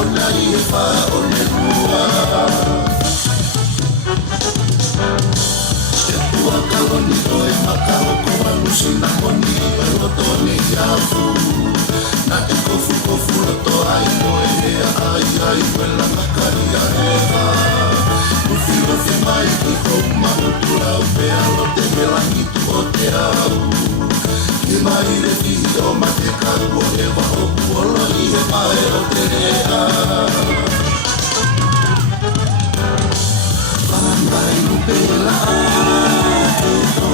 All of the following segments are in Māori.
ona I e wha o le rua. E pua kaloni o e maka o koanu sina moni o roto ni iafu. Na e kofu kofu roto ai o e hea ai ai wela makaria hewa. Ufi ufi mai ki kou mahutura o pea lo te melangi tu o te au. I mai re fihi o ma te karu o e wa o kuolo I he mai o te rea. Whangai upe la ake tō,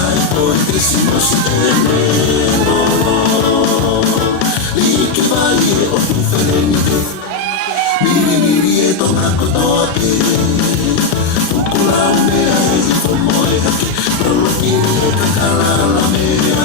ai koe te simosi e mero. Like vai e o tu wheneni te, miri miri e tonga kotoa te. Ukula umea e I fomo e hake, rolo kiri e kakala la mea.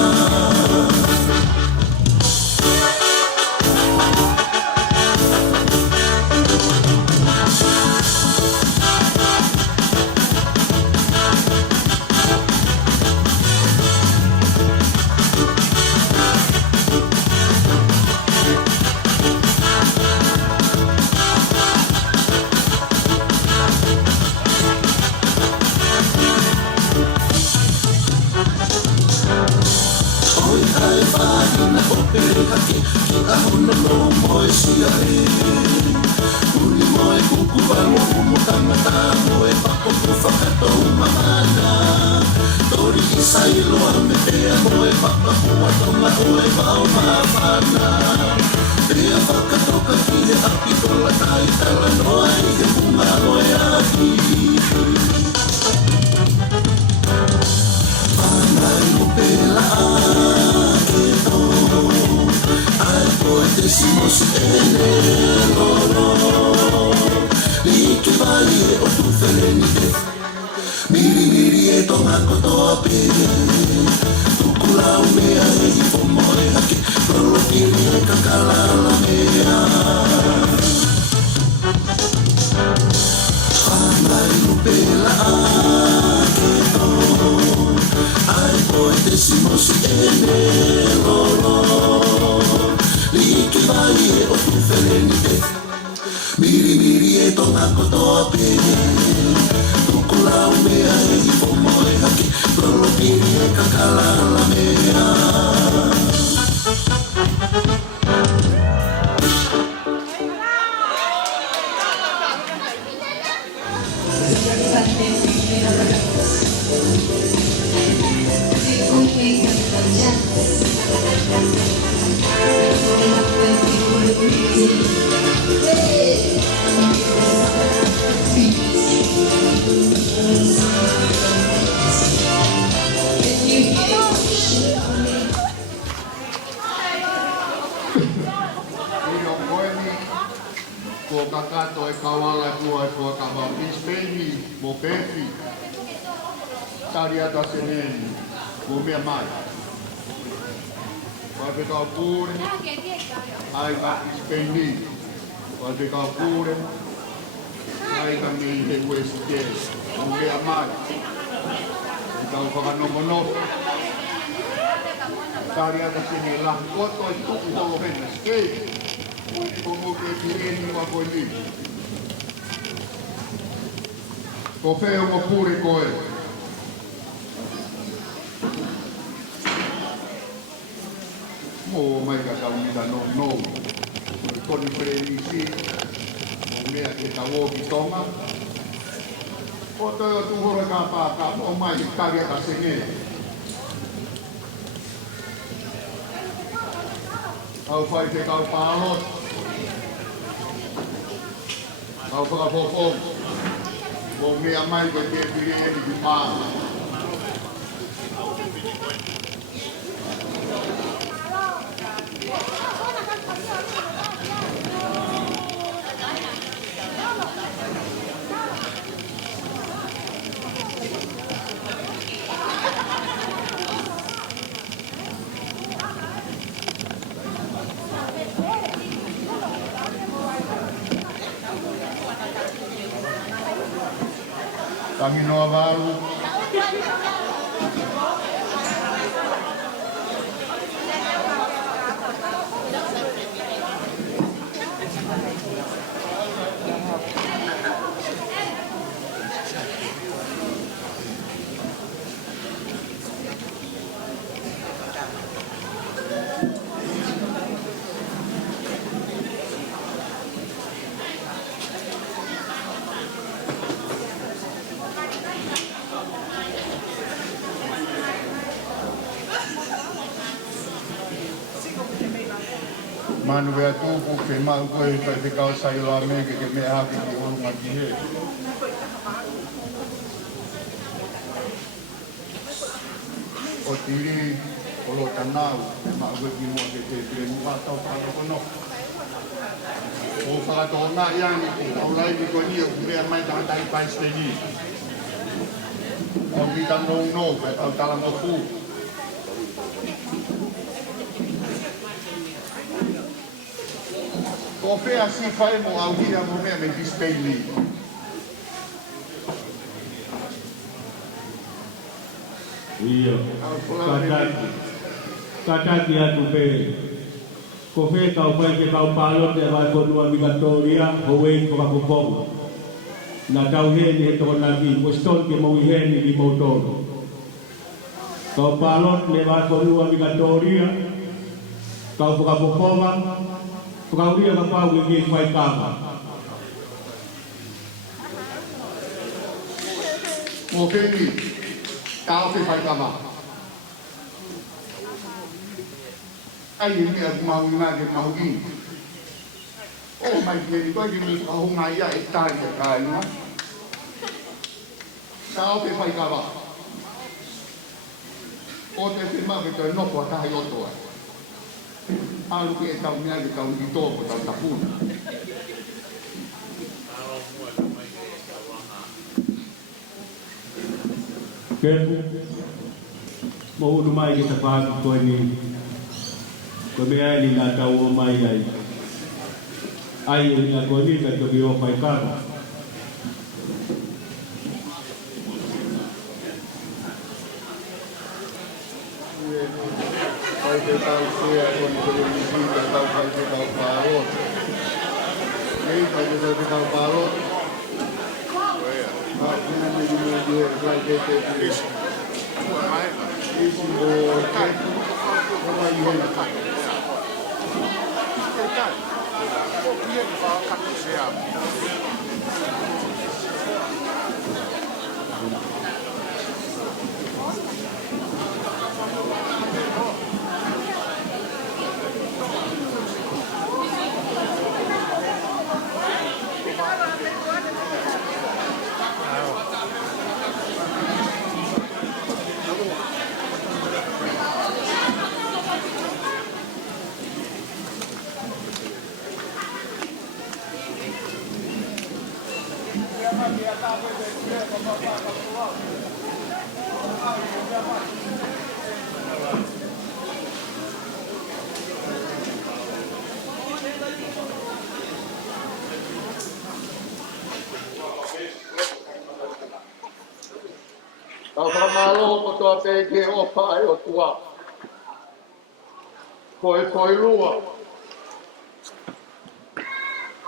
Ko wheo mo pūre koe. Mō mai ka tau nita no no. Ko koni where ni si. Mō mea ke tau o ki tonga. Ko toi o tuhora ka pāka mō mai ki taria ka senge. Au whai te kau pālot. Au whakapopong. Mō mea mai koe te piri e ki pāma. Tangi noa waru. Manu vea tupu ke mau koe kai te kau sai loa mege ke mea hake ki urunga ki he. O tiri, o lo tanau, ke mau koe ki mua ke te pire mua tau whakakono. O whakatoa ngā iangi ki au lai ki koe ni o mea mai tātai pai steni. O ki ta nou nou, kai tau talanga fu. O whea si whae mo au hia mo mea me ki Steili. Iya, kataki atu pe. Ko whe kau whae ke kau palo te vai konua migatoria, hoi ko kakuponga. Na tau heni he toko naki, ko ston ke mau heni ki mau toro. Kau palo te vai konua migatoria, kau kakuponga, Pagawin ang pao ng may kama. Mokeni, tao si fai kama. Ay ini ang mahunga ng mahugin. Oh my God, ito ay yung mahungaya itay na kain na. Tao si fai kama. O te sima kito no kwa tayo to ay. Alu ke tau mea ke tau hito ko tau tapuna. Kepu, mau lumai kita pagi ko ni. Ko mea ni na tau o mai ai. Ai ni na ko ni ka to bi o pai ka. Pai ke tau sea kon televisi ke tau pai ke tau parot. Ei pai ke tau parot. Ini ni dia pai ke televisi. Isi o kai. Koma iho na kai. Kai. Ko kia ki fa ka sea. Tau whamalo ko toa te ke o pae o tua. Koe lua.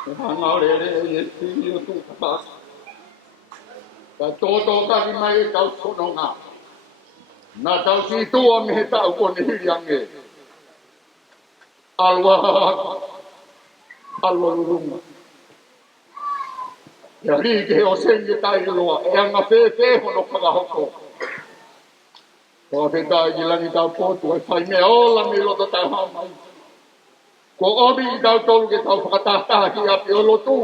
E hanga o rere e tini o tu kapas. Ka tōtō kaki mai e tau sononga. Nā tau si tua me he tau kone hiriange. Alwa lurunga. Ia rike o senge tai loa, e anga whewhe hono kagahoko. Ko te tai ki langi tau potu, e whai mea ola me loto tau hamai. Ko obi i tau tolu ke tau whakatahtahi api o lotu.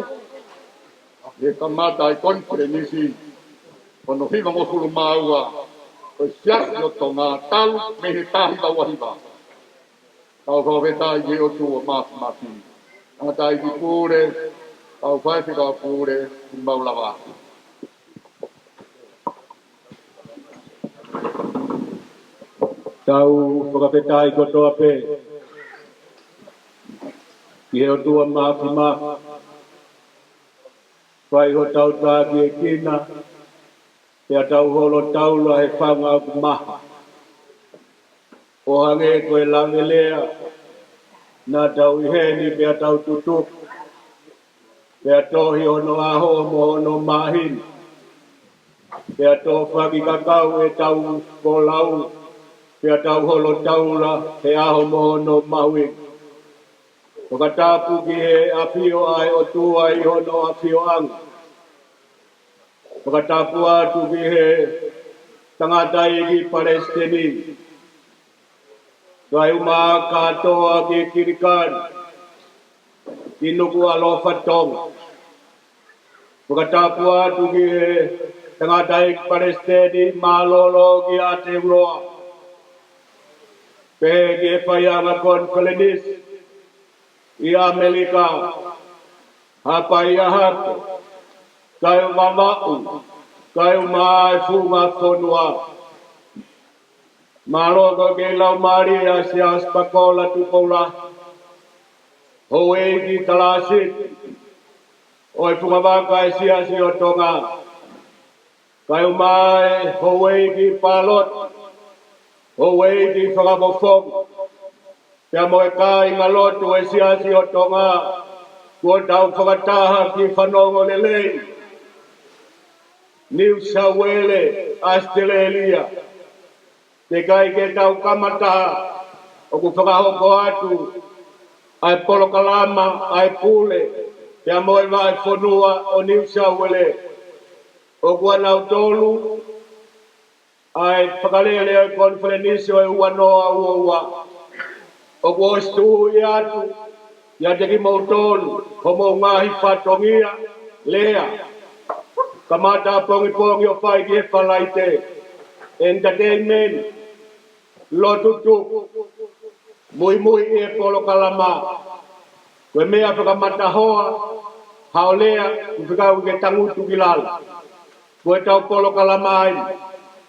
E ka mata i konpre nisi, kono hiva mo furu maua, ko siasi o tonga talu me he tahi wa wahiva. Tau whawhetai ki o tu o mafi. Anga tai ki pūre, tau whai whika pūre, i maulawa. Tau whakawhetai kotoa pe. Ki he o tua mafi mafi. Whai ho tau tāki e kina. Pea tau holo taula he whanga aku maha. O hange koe langelea. Nā tau i heni pea tau tutuk. Pea tohi ono aho mo ono mahin. Pea tō whaki kakau e tau kolau. Pea tau holo taula he aho mo ono mahuing. O ka tāpu ki he awhio ai o tua i ono awhio anga. O ka tāpu atu ki he tangata i ki Palestini. Kai uma katoa ki Kirikani. Kinuku alo fatong. Pagkatapwa tugi tengah daik parestedi malolo gi ate uloa. Pegi payanga konfelenis. I Amerika. Hapa ia hake. Kayo mamau. Kayo mai funga fonua. Malogo gelau Maria sias pakola tukola. Hoegi talasit. Oi fungabakai sias yotonga. Kayo mai hoegi palot. Hoegi fangabofong. Kaya mo kai ngalot o sias yotonga. Kua daw fangataha ki fanongo lelei. New South Wales, Australia. Tekai ke tau kamata o ku whakahoko atu ai polo kalama ai pule te amoe vai whanua o New South Wales o kua nau tolu ai whakalele ai konferenisi o uanoa ua o kua stu i atu ia teki mau tolu ho mau ngahi whatongia lea kamata pongi pongi o whai ki he whalaite entertainment lo tutu mui e polo kalama koe mea whakamata hoa haolea whikau ke tangutu ki lala koe tau polo kalama ai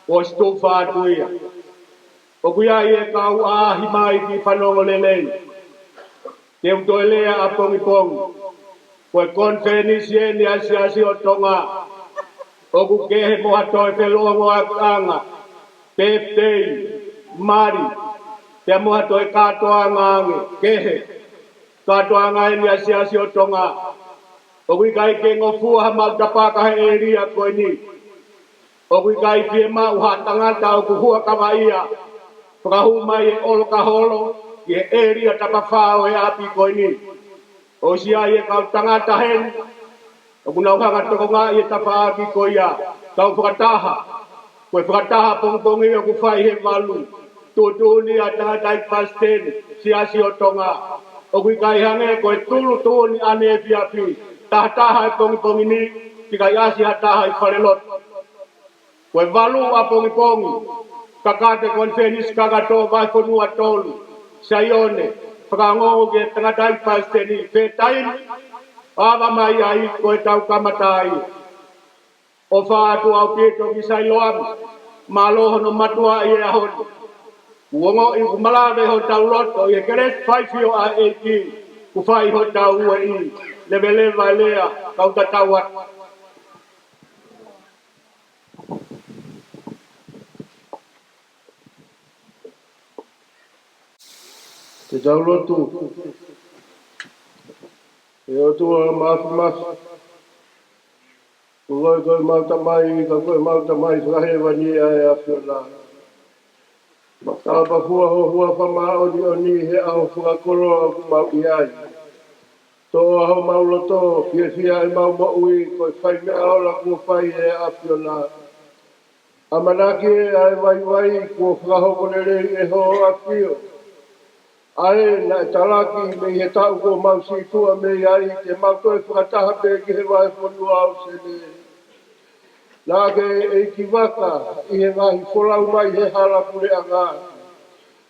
o stufa atuia o kuia i e kau ahi mai ki whanongo lelei te uto elea a pongi pongi koe konfenisi e ni asi o tonga o ku kehe moha toi whelongo a anga birthday Mari, te moha toi katoa ngange, kehe, katoa ngai ni asi o tonga. O kui kai ke ngofua ha mau tapaka he eria koe ni. O kui kai pie mau ha tangata o kuhua kawaia. Whakahu mai e olo kaholo, ki he eria tapawhao e api koe ni. O si ai e kau tangata hen, o kunau hanga toko ngā i e tapaa ki koe ia. Kau whakataha, koe whakataha pongpongi o kuwhai he malu. Tutuni ataha dai pasten siasi o tonga. O kui kai hange koe tulu ane e piapi. Tahataha e pongi ni, ki kai asi hataha i wharelot. Koe valu a pongi. Kakate konfenis kagato vai whanua tolu. Saione, whakangongo ke tanga dai pasten i. Whetain, awa mai ai koe tau kamatai. O whaatu au pieto ki sailoam. Maloho no matua i e ahoni. Uongo i kumalawe ho tau loto i e keres whaifio a eiki ku whai ho tau ua i levele vai lea kau tatauat. Te tau lotu e o tua mafu Kukoi koe mautamai, koe mautamai whahewa ni ai a whiona. Makapa hua whama oni he au whakakoro aku mau i ai. Tō aho mau loto, fia e mau maui, koe whai mea ola kua whai e a whiona. Amanaki e ai wai, kua whakahoko nerei e ho a whio. Ai, na e talaki me he tau kua mau situa me ai, te mau toi whakataha pe ki he wai whanua au sene. Nā ke e ki waka, i he ngahi wholau mai he hala pule a ngā.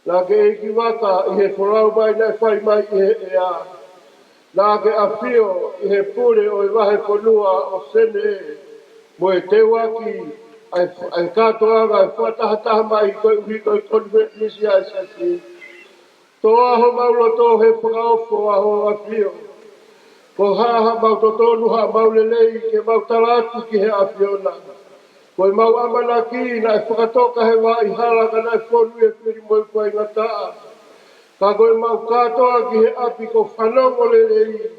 Nā ke e ki waka, i he wholau mai nei whai mai i he ea. Nā ke a whio, i he pule o i wahe whanua o sene, mo e te waki, ai katoanga, ai whatahataha mai, koe uhi koe konwet nisi ai sasi. Tō aho mauloto he whakaofo aho a whio. Ko haha mau totonu ha mau lelei ke mau talatu ki he a whiona. Koe mau amanaki na e whakatoka he wā i halaka na e whonu e whiri moi koe ngataa. Ka koe mau katoa ki he api ko whanongo lelei.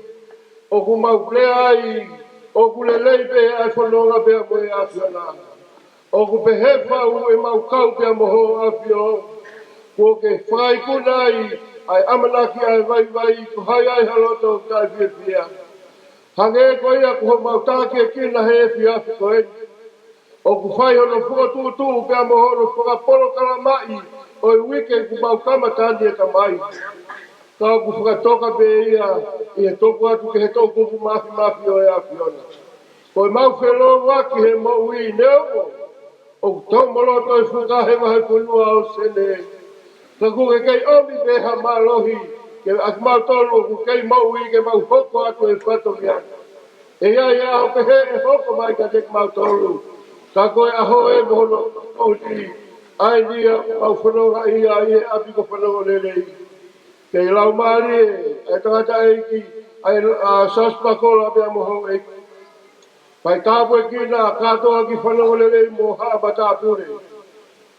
O ku mau plea ai, o ku lelei pe ai whanonga pia moe a whiona. O ku pehefa u e mau kau pia moho a whio. Ko ke whai kunai, ai amanaki ai vai, ku hai ai haloto kai whia. Hange koe ia ku ho mau tāke kina he whia koe. O ku whai hono whakatūtū pia moho no whakapolo kalamai, o i wike ku mau kamatani e kamai. Kau ku whakatoka be ia toku atu ke he toku ku mafi o ea Fiona. Ko i mau whelo waki he mau i neo, o tau moloto i whukahe mahe punua o sene. Ka ku ke kei omi beha malohi, ke ak mau tolu ku kei mau i ke mau hoko atu e whato mea. E ia o ke he e hoko mai ka tek mau tolu. Ka koe aho e mohono o ti, ai nia mau whanonga ia e api ko whanonga lele i. Kei lau maari e tangata e ki, ai saspako bea moho e ki. Pai tāpu e kina katoa ki whanau lele mo haa bata pure.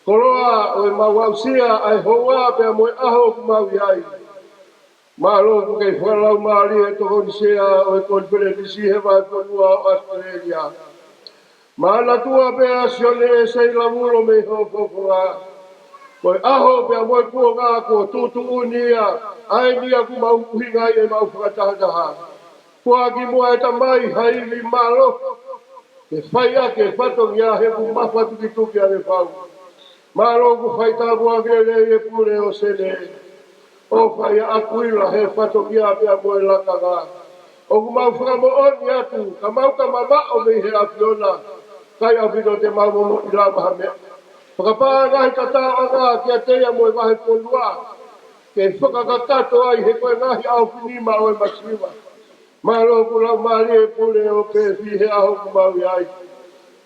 Koroa o e mawausia ai hoa pia mo e aho ku mau iai. Malo ku kei whanau maari e toko ni sea o e konpere ni si hewa e konua o Australia. Mana tua pia sione e sei lamulo me ho kokoa. Ko e aho pia mo e kua ngā kua tutu unia. Ai nia ku mau kuhingai e mau whakatahataha. Kua ki mua e tamai haili malo. Ke whai ake whato ngia he ku mawhatu ki tuki ane whau. Maro ku whai tāpua ke le e pure o sene. O whai akuila he whato ngia pia moe laka ngā. O ku mau whakamo oni atu, ka mau ka mama o mei he a Fiona. Kai au pito te mau momo i la maha mea. Whakapaa ngahi ka tā o ngā kia teia moe wahe konua. Ke whakakakato ai he koe ngahi au pinima o e masiwa. Malo ku lau maari e pure o pe fi he aho ku mau iai.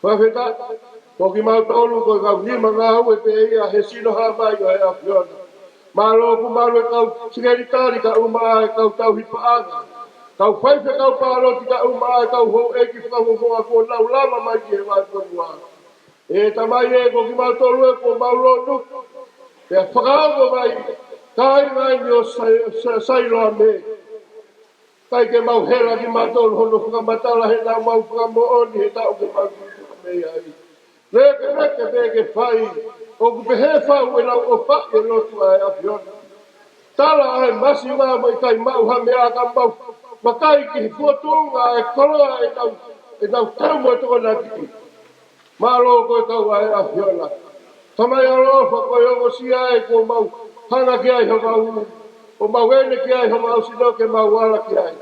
Whawheta, ko ki mau tolu ko kau nima ngā hu e pe ia he sino ha mai o he a Fiona. Malo ku maru e kau sigeri tari ka umaa e kau tau hipa anga. Kau whaife kau pāroti ka umaa e kau hou e ki whakamofonga ko nau lama mai ki he wai konua. E tamai e ko ki mau tolu e ko mau rotu. Pea whakaongo mai, kai ngai ni o sailoa me. Kai ke mau hera ki matolu hono whakamatala he nau mau whakamo oni he tau ke mau kutu me ai. Reke beke whai, o ku pehe whau e lau o wha e lotu ai a Fiona. Tala ai masi ngā mai kai mau ha mea ka mau, makai ki fuatunga e koroa e tau tau mo toko na ki. Malo koe kau ai a Fiona. Tamai alofa koe ongo si ai ko mau hanga ki ai ho mau, o mau ene ki ai ho mau sino ke mau wala ki ai.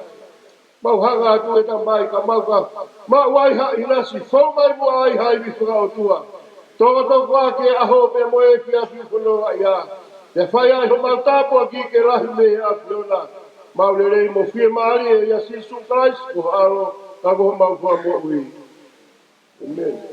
Mau hanga atu e tamai ka mau ka, ma wai ha inasi, fau mai mo ai hai wisuka o tua. Toka toko ake aho pe moe ki a whiwhono a ia. Te whai ai ho mau tāpua ki ke rahi me a Fiona. Mau lelei mo fie maari e ia sisu Christ ko aro ka koho mau kua mo ui. Amen.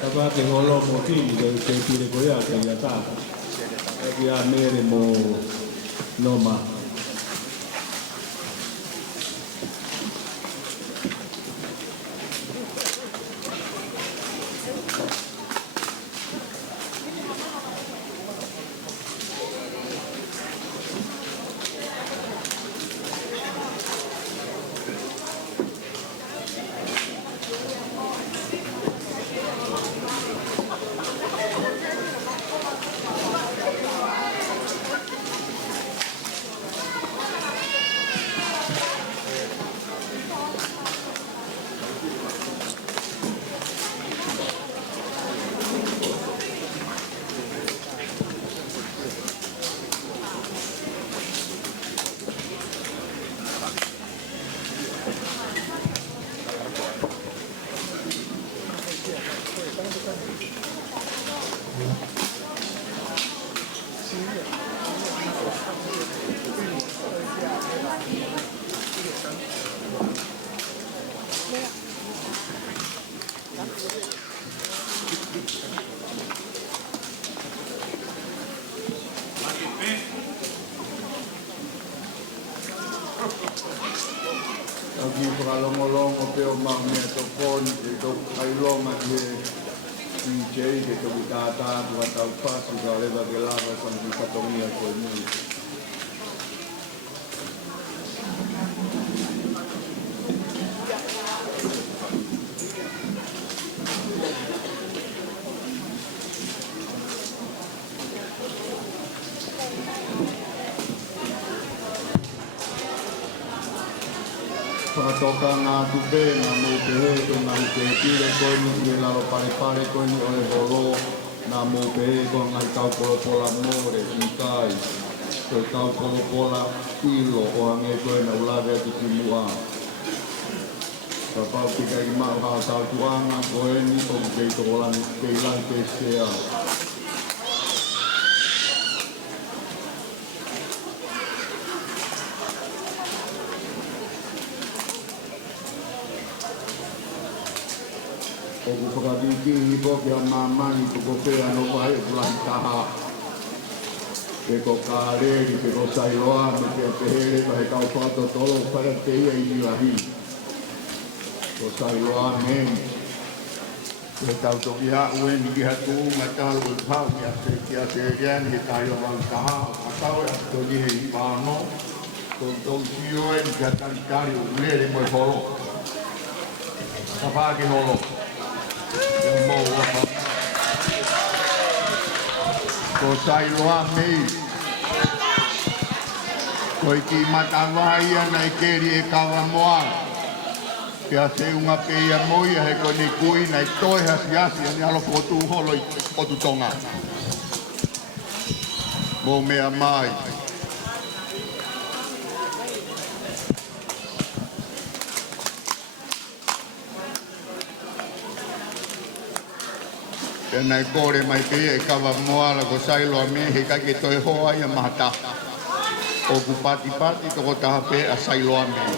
Tapa ke holo mo ki de te tire ko ya ke ya ta. E ya mere mo noma. longo pe o mau mea to koni e to kailonga ke DJ ke to utata tua tau pasu ka lewa ke lava sa mi katongia koe mui. Whakatoka ngā tupe, ngā mōpehe, ko ngā upehetire koe ni i laro pare koe ni o e holo, ngā mōpehe ko ngā kaukolopola mōre, i kai, ko kaukolopola ilo o hange koe na ulawe atu ki mua. Ka pau tika i mau hao tau tuanga koe ni o kei tokolani, kei lan kei sea. O ku whakatiki ni po ki a mamani ku ko whea no wahe o kulahi taha. Ke ko kāreri, ke ko sailoa, me ke a pehere, wahe kau whato tolo, whara te ia i nilahi. Ko sailoa men. Ke tau toki ha uen ki ha tūnga tālu i pau ki a se rian, ke tai o wau taha, o katau e a toki he i wāno. Ko tau tio e ni ki a tari o ulere mo e holo. Ka whāke holo. Ko sailoa mei. Ko i ki matawaha ia nei keri e kawa moa. Kia se unga peia moia he ko ni kui nei toi hasi ani alo fotu holo i otu tonga. Mo mea mai. Kia nei kore mai peia e kawa moala ko sailoa mei he kake toi hoa ia mahata. O ku pati toko taha pe a sailoa mei.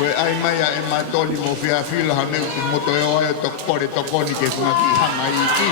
Koe ai mai a e matoni mo whia whila haneu ki moto e oia to kore to koni ke kunga ki hanga i ki.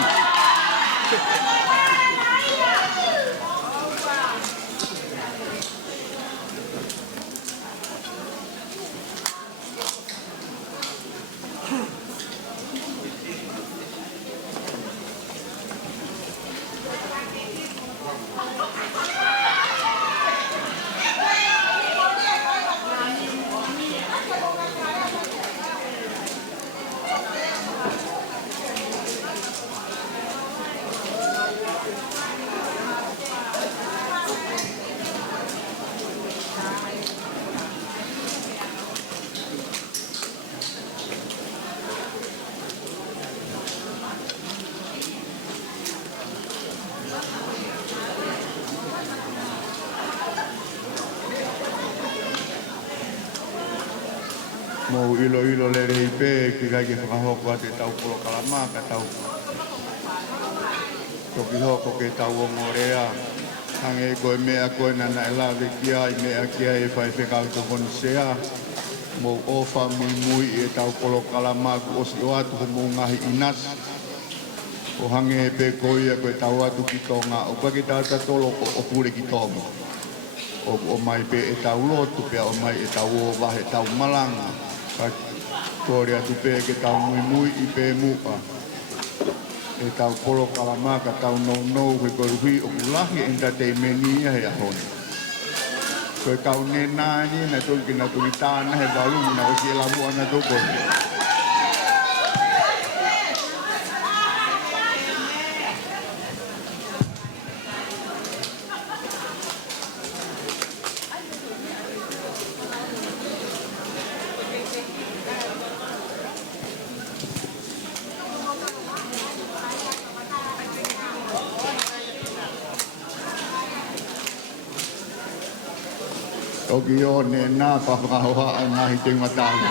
Mo ilo le rei pe ki kai ke whakahoko ate tau polo kalama ka tau. Toki hoko ke tau o ngorea. Hange koe mea koe nana e lawe kia i mea kia e whai whekau to honi sea. Mo ofa mui e tau polo kalama ku osi o atu ho mo ngahi inas. O hange he pe koe koe tau atu ki tonga. O pake tau tatolo o pure ki tonga. O mai pe e tau lotu pea o mai e tau o wahe tau malanga. Kore atu pe ke tau mui i pe muka. E tau polo kalamaka tau nou he koe hui o kulahi entertainment ia he ahoni. Koe kau nenani na tuki na tuki tāna he walu na o si e lamu ana toko. Toki o ne nā whakahoa a ngahi te ngatahu.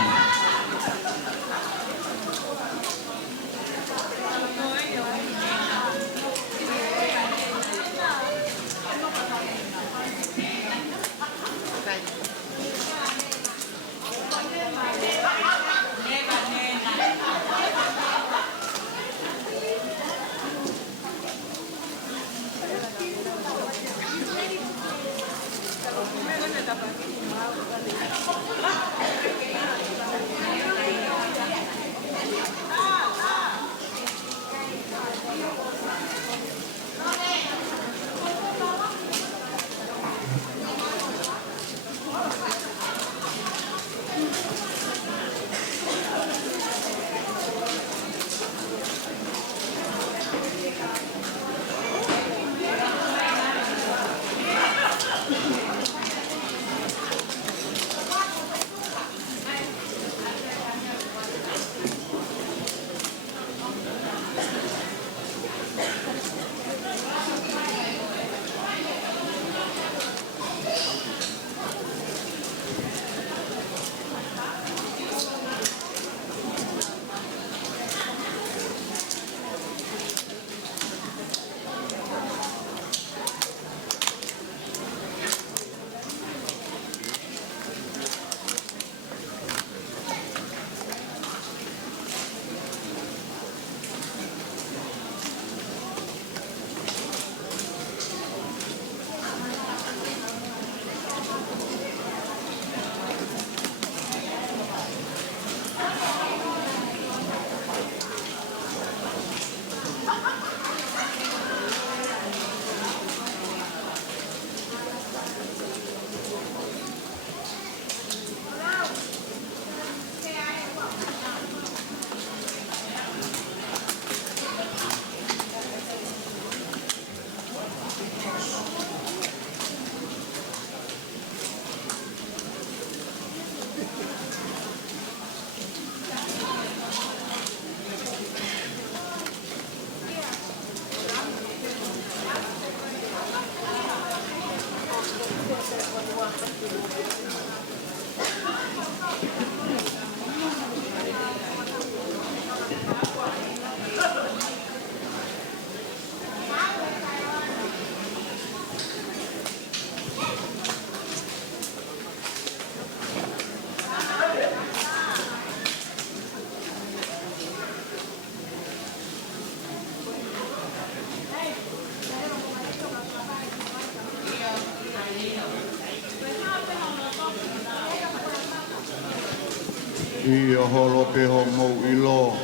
I o holo pe ho mo i lo.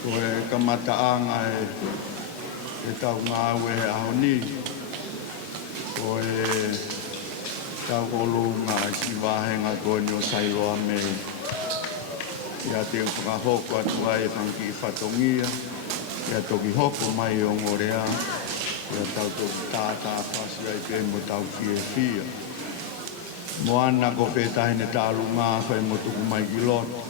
Ko e kamataanga e tau ngā ue he aho ni. Ko e tau olu ngā i si wāhenga ko ni o sairoa me. Ia te whakahoko atu ai e whanki i whatongia. Ia toki hoko mai o ngorea. Ia tau toki tātā whasi ai pe mo tau ki e whia. Moana ko pētahi ne tālu ngā whai mo tuku mai ki loto.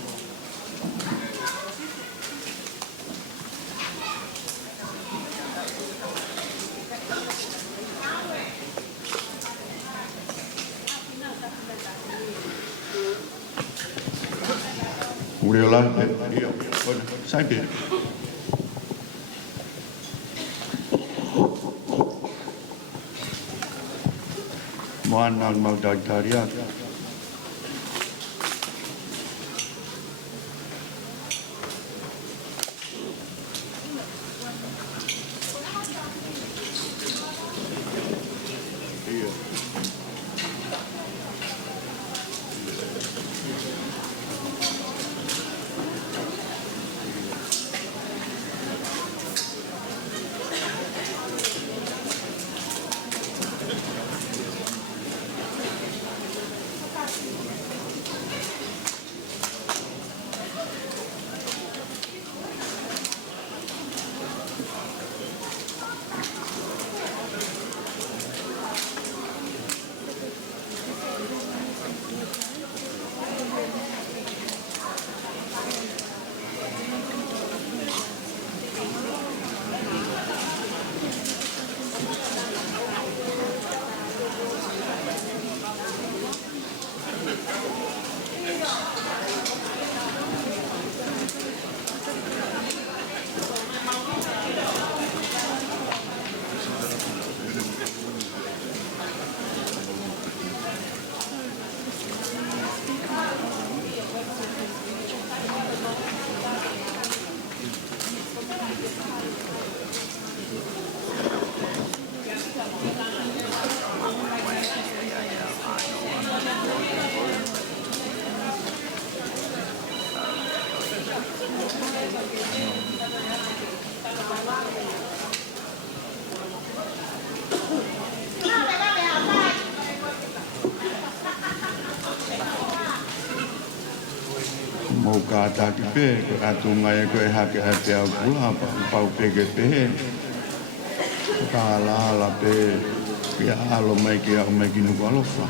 Ure o lai, io, sai bene. Moana mau daitariata. Mau kata ki pe ko atu ngai ko hake ate au kula pa pau pege pe. Ka la pe ya alo mai ki au mai ki no alofa.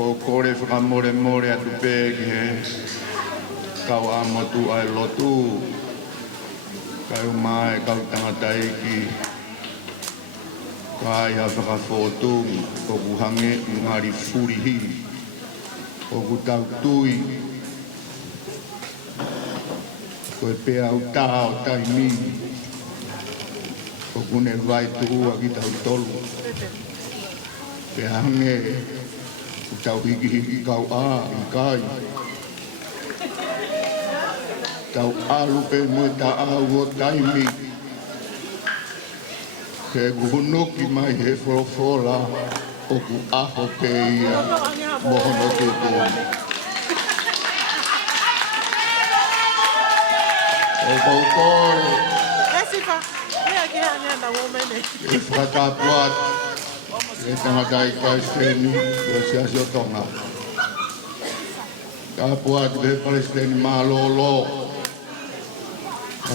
Ko kore whakamore atu pēki he kau amatu ai lotu kau mai kau tangata eki kai ha whakawhotung ko kuhange ngari furihi ko kutau tui ko e pēa au taha o taimi ko kune vai tua ki tau tolu pēa hange tau hiki kau i kai. Tau alu pe mo ta au o taimi. Ke guhunuki mai he wholofola o ku aho pe ia mohono te kōni. O kau kore. E whakapuat. E tangata i Palestini, o si asio tonga. Kapua atu ke Palestini malolo.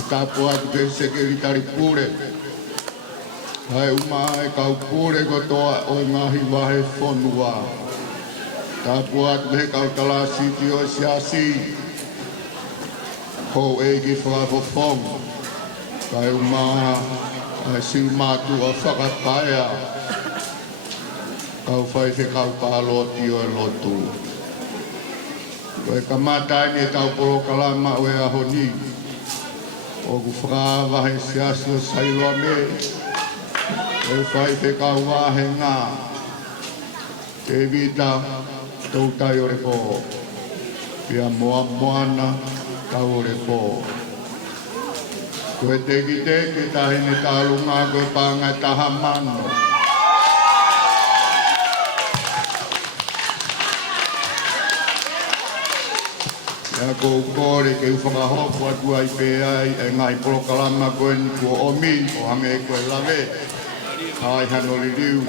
Kapua atu ke sekeritari pure. Hai umai kau pure kotoa o ngahi wahe whonua. Kapua atu ke kau talasiti o si asi. Ho egi whakafofong. Kai umai si matu o whakapaya. Kau whai te kau pāloti o e lotu. Koe kamatai ni tau poro kalama o e ahoni. O ku whakawahe siasi o sailoa me. Koe whai te kau wahe ngā. Te vita tau tai o re pō. Pia moa moana tau o re pō. Koe teki teki tahi ne tālunga koe pāngai taha mano. Ia kou kore ke whakahopo atu ai pe ai e ngai porokalama koe ni kua omi o hange e koe lawe. Hai hanori riu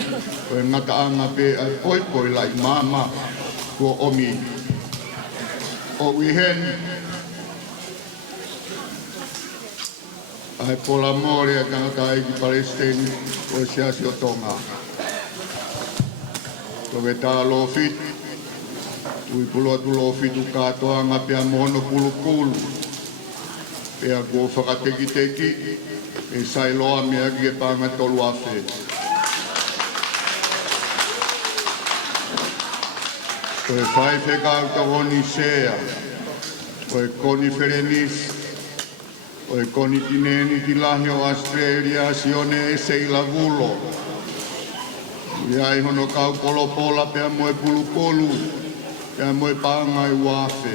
koe ngata anga pe ai poi poi lai mama kua omi. O wihen ai pola more a tangata ai ki Palestini o siasi o tonga. Koe tā lo fit. Ui pulo atu lo fitu katoa nga pia mono pulu pulu. Pia kua whakateki teki e sailoa mea ki e panga tolu afe. Koe whai whekau ta honi sea. Koe koni wherenis. Koe koni tineni ti lahi o Australia sione e seila vulo. Iai hono kau polopola pia moe pulu pulu. Ia moe pāngai wafe.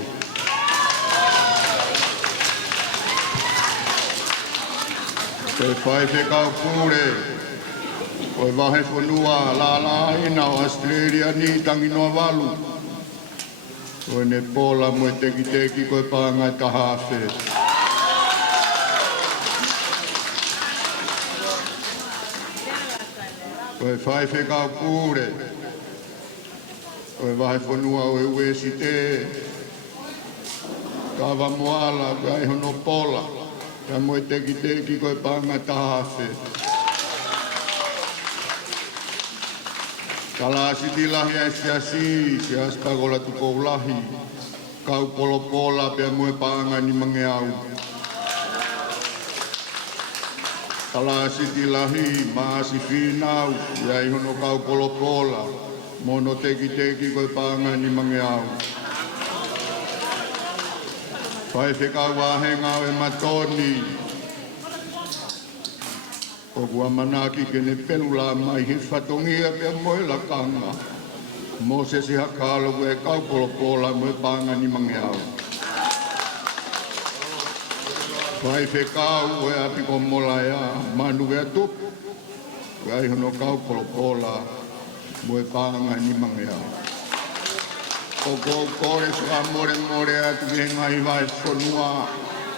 Koe whai whekau kure. Koe wahe whanua la ina o Australia ni tangi noa walu. Koe ne pola moe teki teki koe pāngai tahawhe. Koe whai whekau kure. Koe wahe whanua o e ue si te. Kawa moala kai hono pola. Ka moe teki teki koe pāngai tahawhe. Kala siti lahi ai siasi, sias pagola tukou lahi. Kau polo pola pia moe pāngai ni mange au. Kala siti lahi, maasi whinau, iai hono kau polo pola. Mono teki teki koe pāngai ni mange au. Whai whekau wahenga o e matoni. O kua manaki kene pelula mai hi whatongia pia moe la kanga. Mo se si hakalo koe kau polo pola moe pāngai ni mange au. Whai whekau e api ko mola ea, manu e atu. Wai hono kau kolokola, mo e pānga ni mangea. O ko kore wha more more atu ke ngai vai whanua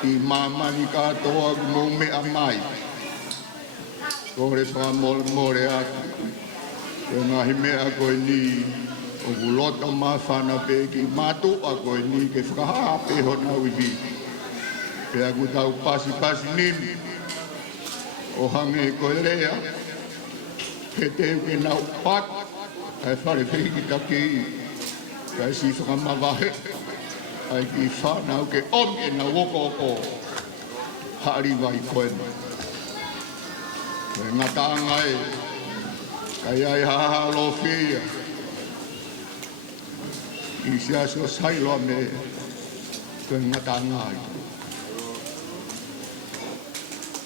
i mamani katoa mo me a mai. Kore wha more more atu. E ngahi mea koe ni, o kulota ma whana pe ki matu a koe ni ke whakaha pe hona uiwi. Pea ku tau pasi nini, o hange koe lea, ke te uke nau pat, ai whare whiki taki, kai si whakamawahe, ai ki whanau ke onge na woko o hari vai koe na. Me ngata ngai, kai ai haha lo whia, i si aso sailo me, koe ngata ngai.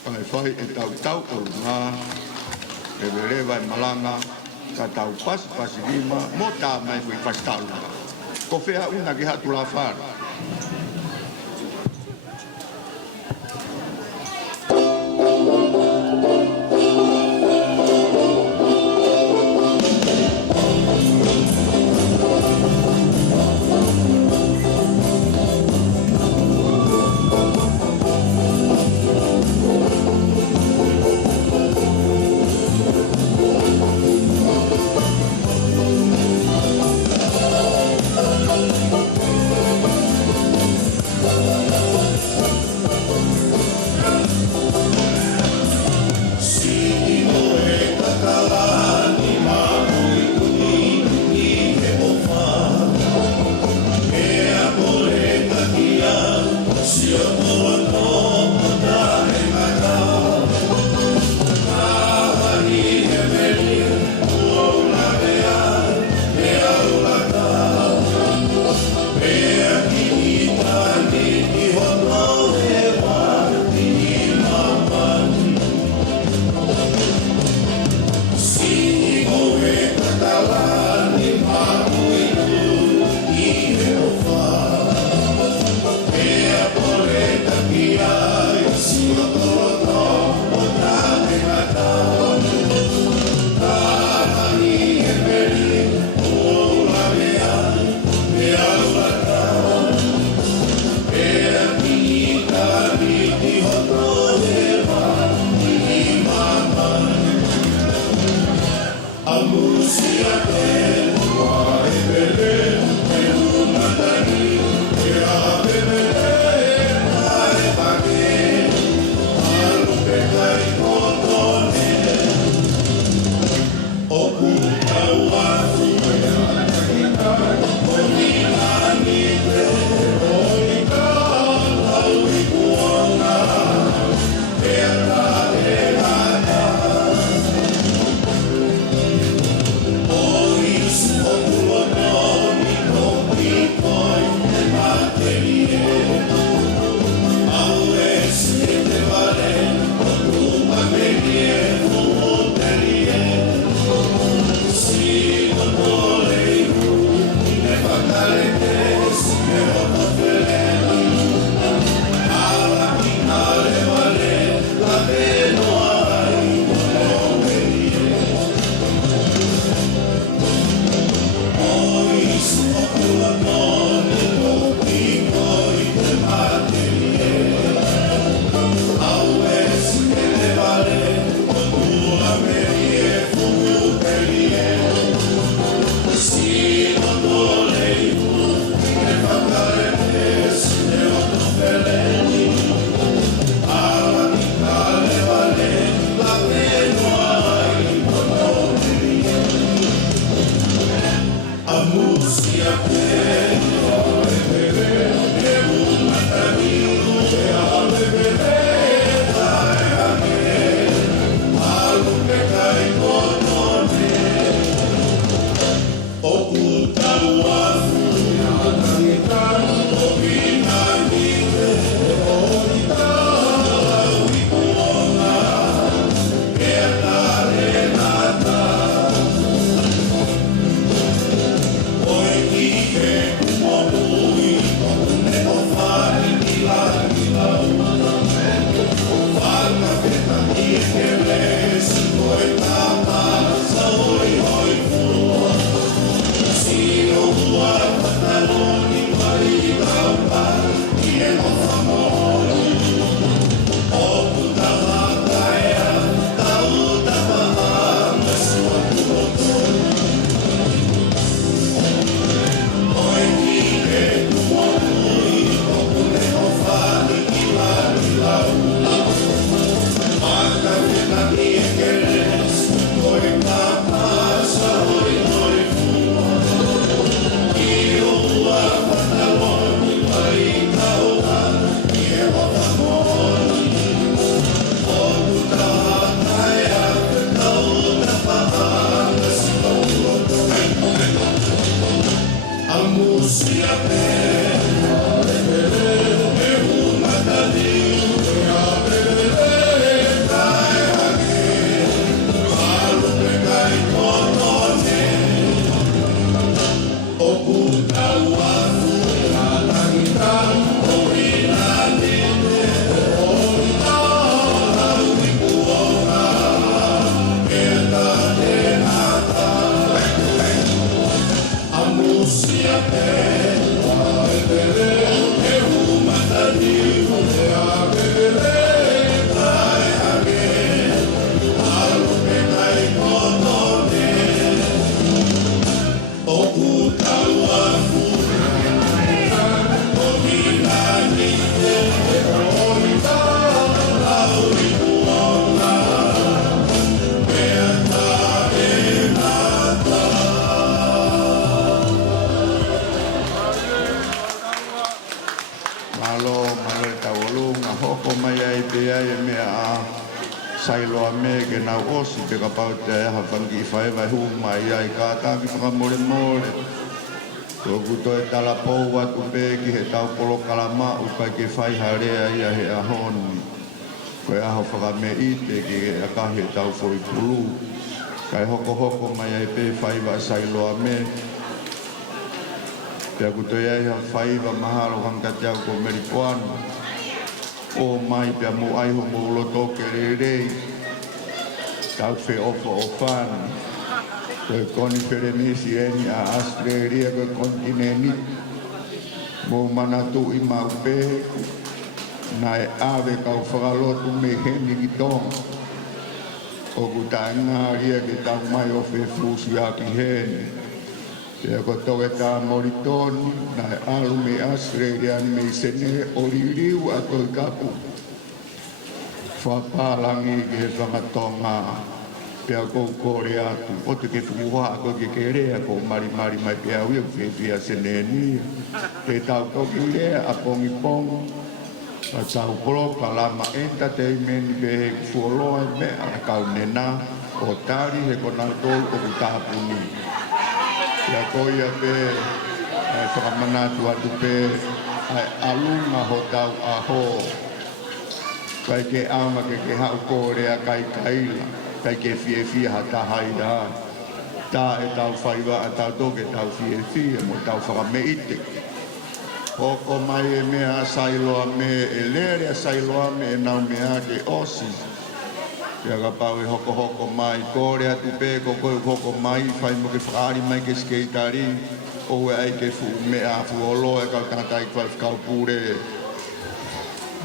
Pai whai e tau o ngā, e werewa e malanga, ka tau pasi rima, mo tā mai hui pastauna. Ko whea una ki hatu la whāra. Sailoa me ke nau osi pe ka pau te aha whangi whae vai hu mai ai ka tāki whakamore more. Tō kuto e tala pou atu pe ki he tau polo kalama u kai ke whai harea ia he ahoni. Koe aho whakame ite ki he akahi e tau whoi pulu. Kai hoko hoko mai ai pe whai wa sailoa me. Pea kuto e ai ha whai wa mahalo hanga tiau ko Merikoano. O mai pia mo ai ho mo lo toke rei tau fe ofo o fan koe koni pere misi eni a Australia koe kontineni mo manatu i mau pe na e ave kau whakalotu me heni ki tong o kuta ngā ria ke tau mai o fe fusi a ki heni pia ko toke tā moritoni na e alu me Australia ni me sene o ririu a toi kapu. Whapalangi ke he whangatonga pia kou kore atu. O te ke puha ko ke rea ko mari mai pia ui au whiawhia sene ni. Te tau toki lea a pongi pongo. A tau polo kalama entertainment be he fuoloa me a kau nena o tari he kona tol o kutapuni. Ia koia pe whakamanatu atu pe alunga ho tau aho. Kai ke ama ke hau kōrea kai kaila. Kai ke fie hata haida. Tā e tau whaiwa a tau toke tau fie mo tau whakameite. Hoko mai e mea sailoa me e lere a sailoa me e nau mea ke osi. Ia ka pau e hoko mai, kore atu pe ko koe hoko mai, whai mo ke whaari mai ke skeitari, o e ai ke fu mea fu olo e kau tātai kwai whakau pūre.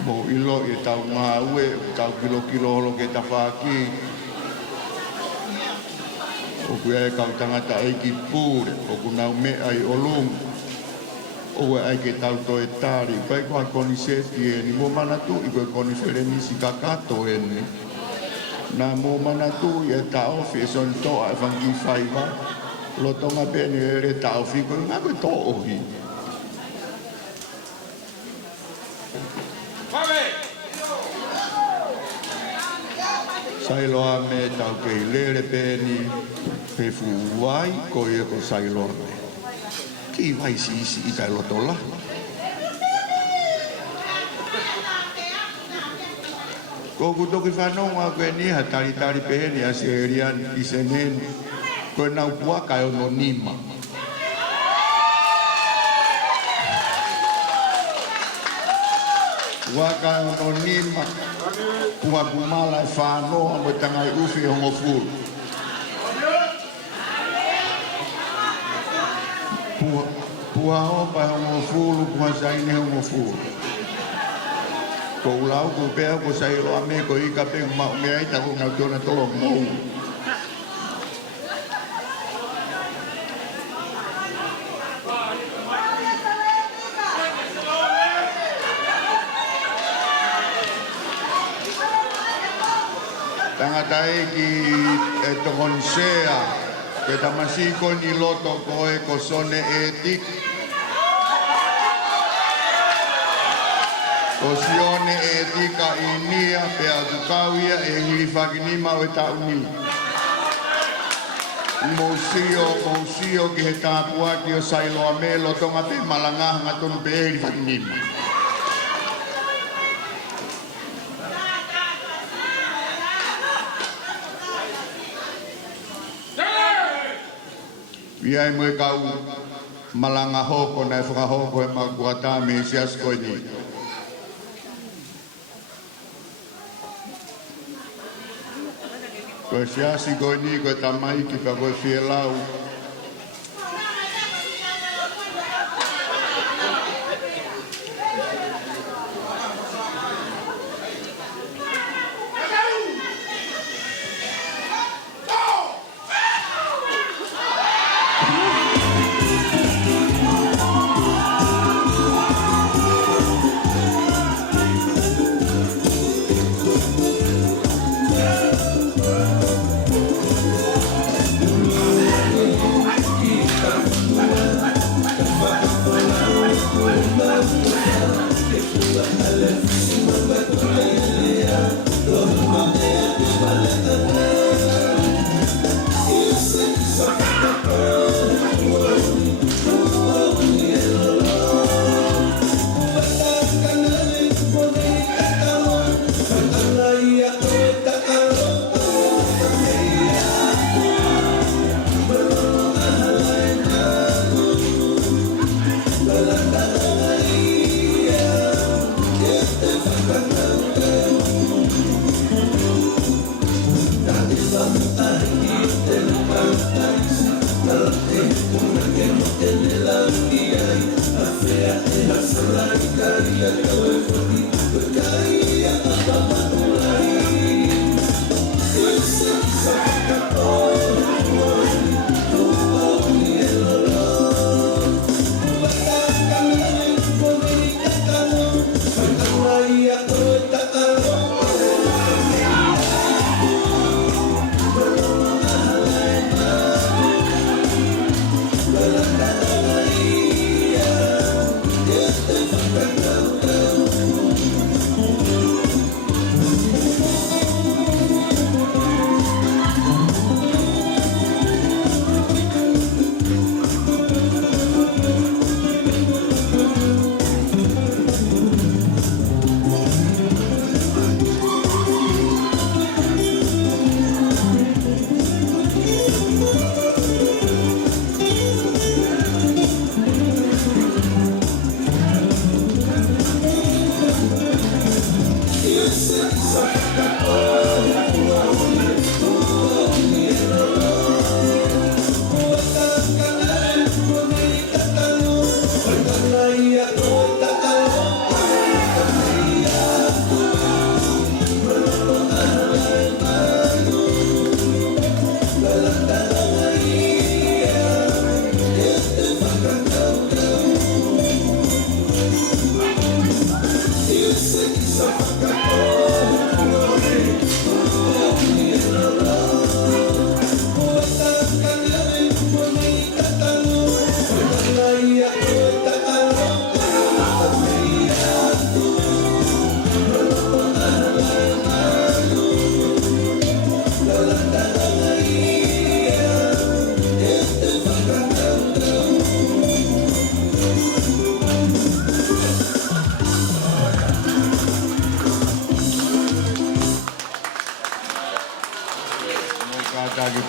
Mo ilo i tau ngā ue, tau kilo holo ke tawhaki. O kua e kau tangata eiki pūre, o ku nau mea i olungu. O e ai ke tau to e tari, kai kua koni seti e ni mo manatu, i koe koni wherenisi kakato e ni. Na mo manatu e taofi e son toa e whangi whaiwa. Lo tonga pene e re taofi koe ngā koe tō ohi. Sailoa me tau kei lere peni pe fuwai ko e ko sailoa me. Ki vai si i kai lotola. Koku toki whanonga koe niha tari peheni a Siherian i seneni. Koe nau puaka e ono nima. Puaka e ono nima. Pua pumala e whanoa mo tangai uwhi hongo furu. Pua opa hongo furu, pua saine hongo furu. Ko ulau ko pea ko sai roa me ko i ka pe ma me ai ta ko ngau tona tolo mo. Tangata e ki e tokonsea ke tamasiko ni loto ko e ko sone etik. O sione e tika i nia pe a tukauia e hiri whakinima o e tauni. Mousio ki he tāpua ki o sailoa me lo tonga pe malangahanga tonu pe e hiri whakinima. Ia e mwe kau malanga hoko na e whakahoko e makuata me i siasko ni. Koe siasi koe ni koe tamai ki pa koe whielau.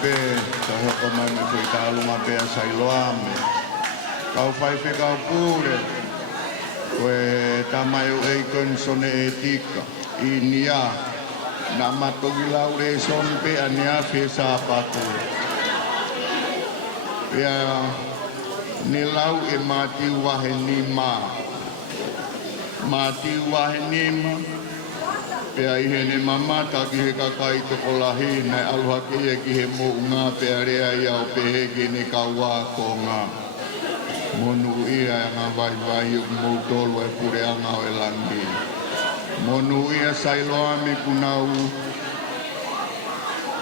Pe, kau komai me ko italunga pe sailoame. Kau fai fe kau pure. Koe tamayo e konsone etika. Inia na matogi laure son pe ania fe sapatu. Ya nilau e mati wahenima. Mati wahenima. Pea ihe ne mamata ki he kakai toko lahi nai aluha ki e ki he mo ngā pea rea ia o pehe ki ne ka wā ko ngā. Monu ia e ngā vai vai o mou tolu e pure anga o e langi. Monu ia sailoa me kunau.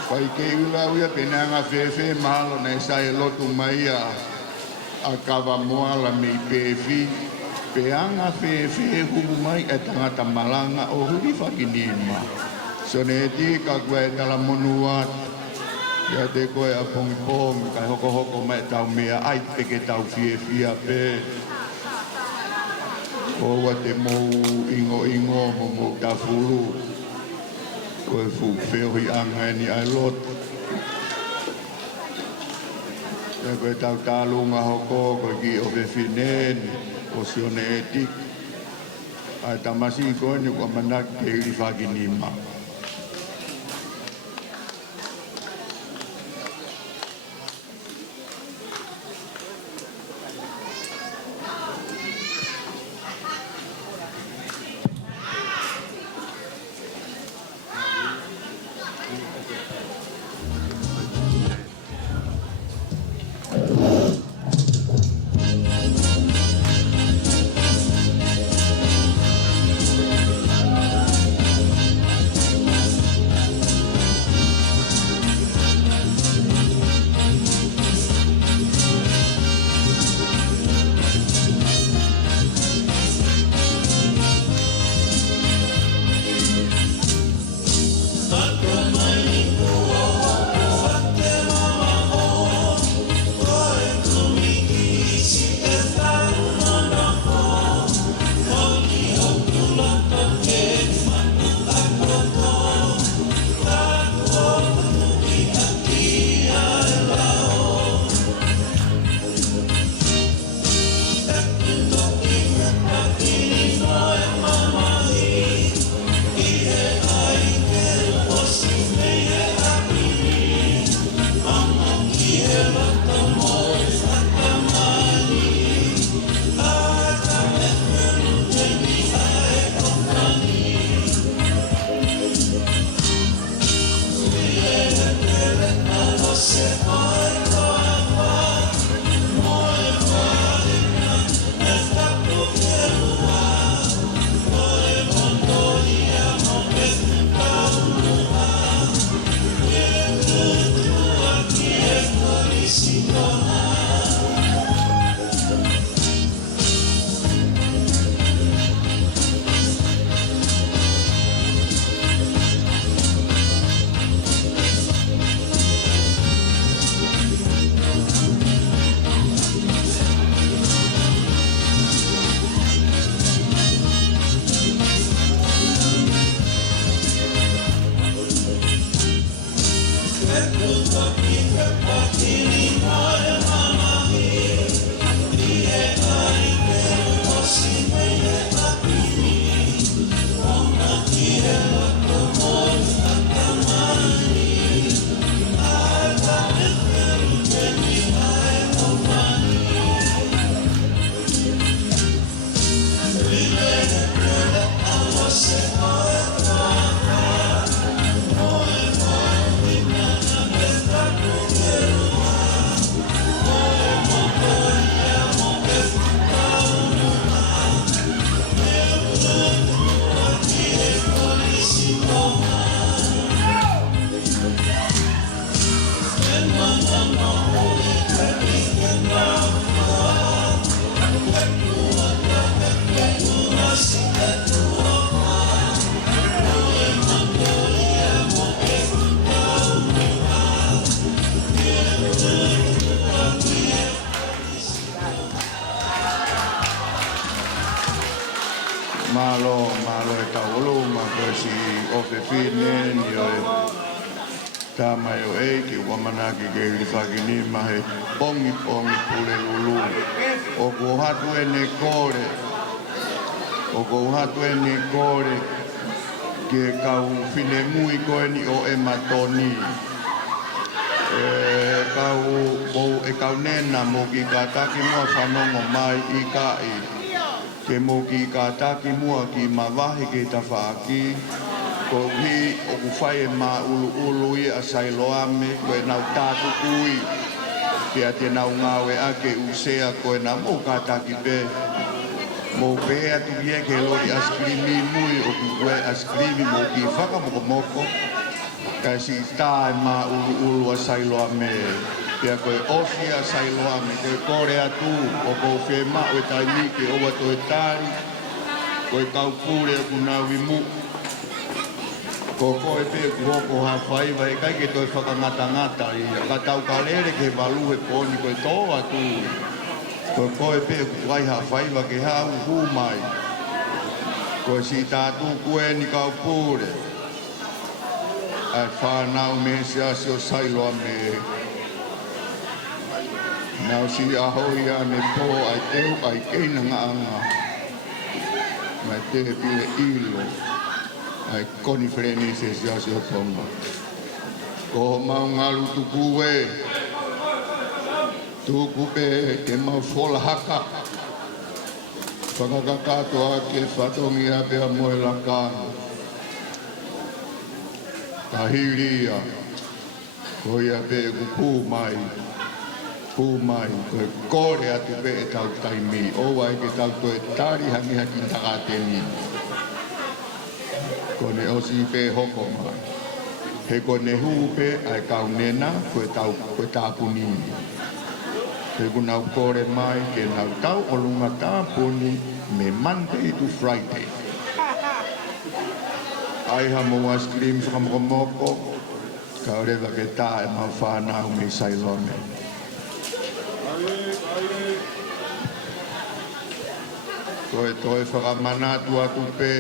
Pai ke ulau ia pene anga whewhe mahalo nei sai lotu mai a kawa moala me i pewi. Peanga whewhe humu mai e tangata malanga o huri whakinima. So ne ti ka koe tala monu atu. Ia te koe a pongi pongi kai hoko hoko mai tau mea ai peke tau whiewhia pe. Oua te mou ingo ingo mo mou ta fulu. Koe fu wheohi anga ni ai lotu. Ia koe tau tālunga hoko koe ki o whewhineni. O sione etik, ai tamasi koe ni kua manak ke iri whakinima. malo e taolo ma si o fe fine ni o tama yo e ki wamanaki ke li whakini mahe pongi pule lulu o ko hatu e ne kore o ko hatu e ne kore ke kau fine mui koe ni o e matoni kau nena mo ki ka taki mua whanongo mai i ka i ke mo ki ka taki mua ki mawahi ke ta whaaki ko hi o ku whai e mā ulu i a sailoame koe nau tātu kui pia te nau ngawe ake usea koe na mo ka taki pe mo pe atu ie ke lori askrimi mui o ku koe askrimi mo ki whakamoko kai si tā e mā ulu a sailoame pia koe osi a sailoame koe kore atu o ko whe mā o e taimi ke owa to e tāri koe kau pūre o ku nawi mu ko koe pe ku hoko ha whaiva e kai ke toi whakangata i ka tau ka lere ke walu he poni koe tō atu ko koe pe ku wai ha whaiva ke hau hu mai ko si tātu kue ni kau pūre ai whanau me si asio sailoa me nau si ahoi ane po ai teu ai keina nga anga mai te pile ilo ai koni freni se si asio tonga ko mau ngalu tuku e tuku pe ke mau fola haka whakakakatoa ke whatongi a pia moe lakana ka hiria ko ia pe ku pū mai koe kore atu pe e tau taimi o wai ke tau toe tari hangi haki taka te ni kone osi pe hoko mai he kone huu pe ai kau nena koe tāpu nini he kunau kore mai ke nau tau o lunga tāpuni me Monday to Friday ai ha mo askrim whakamoko ka rewa ke tā e mau whanau me sailone koe toi whakamanatu atu pe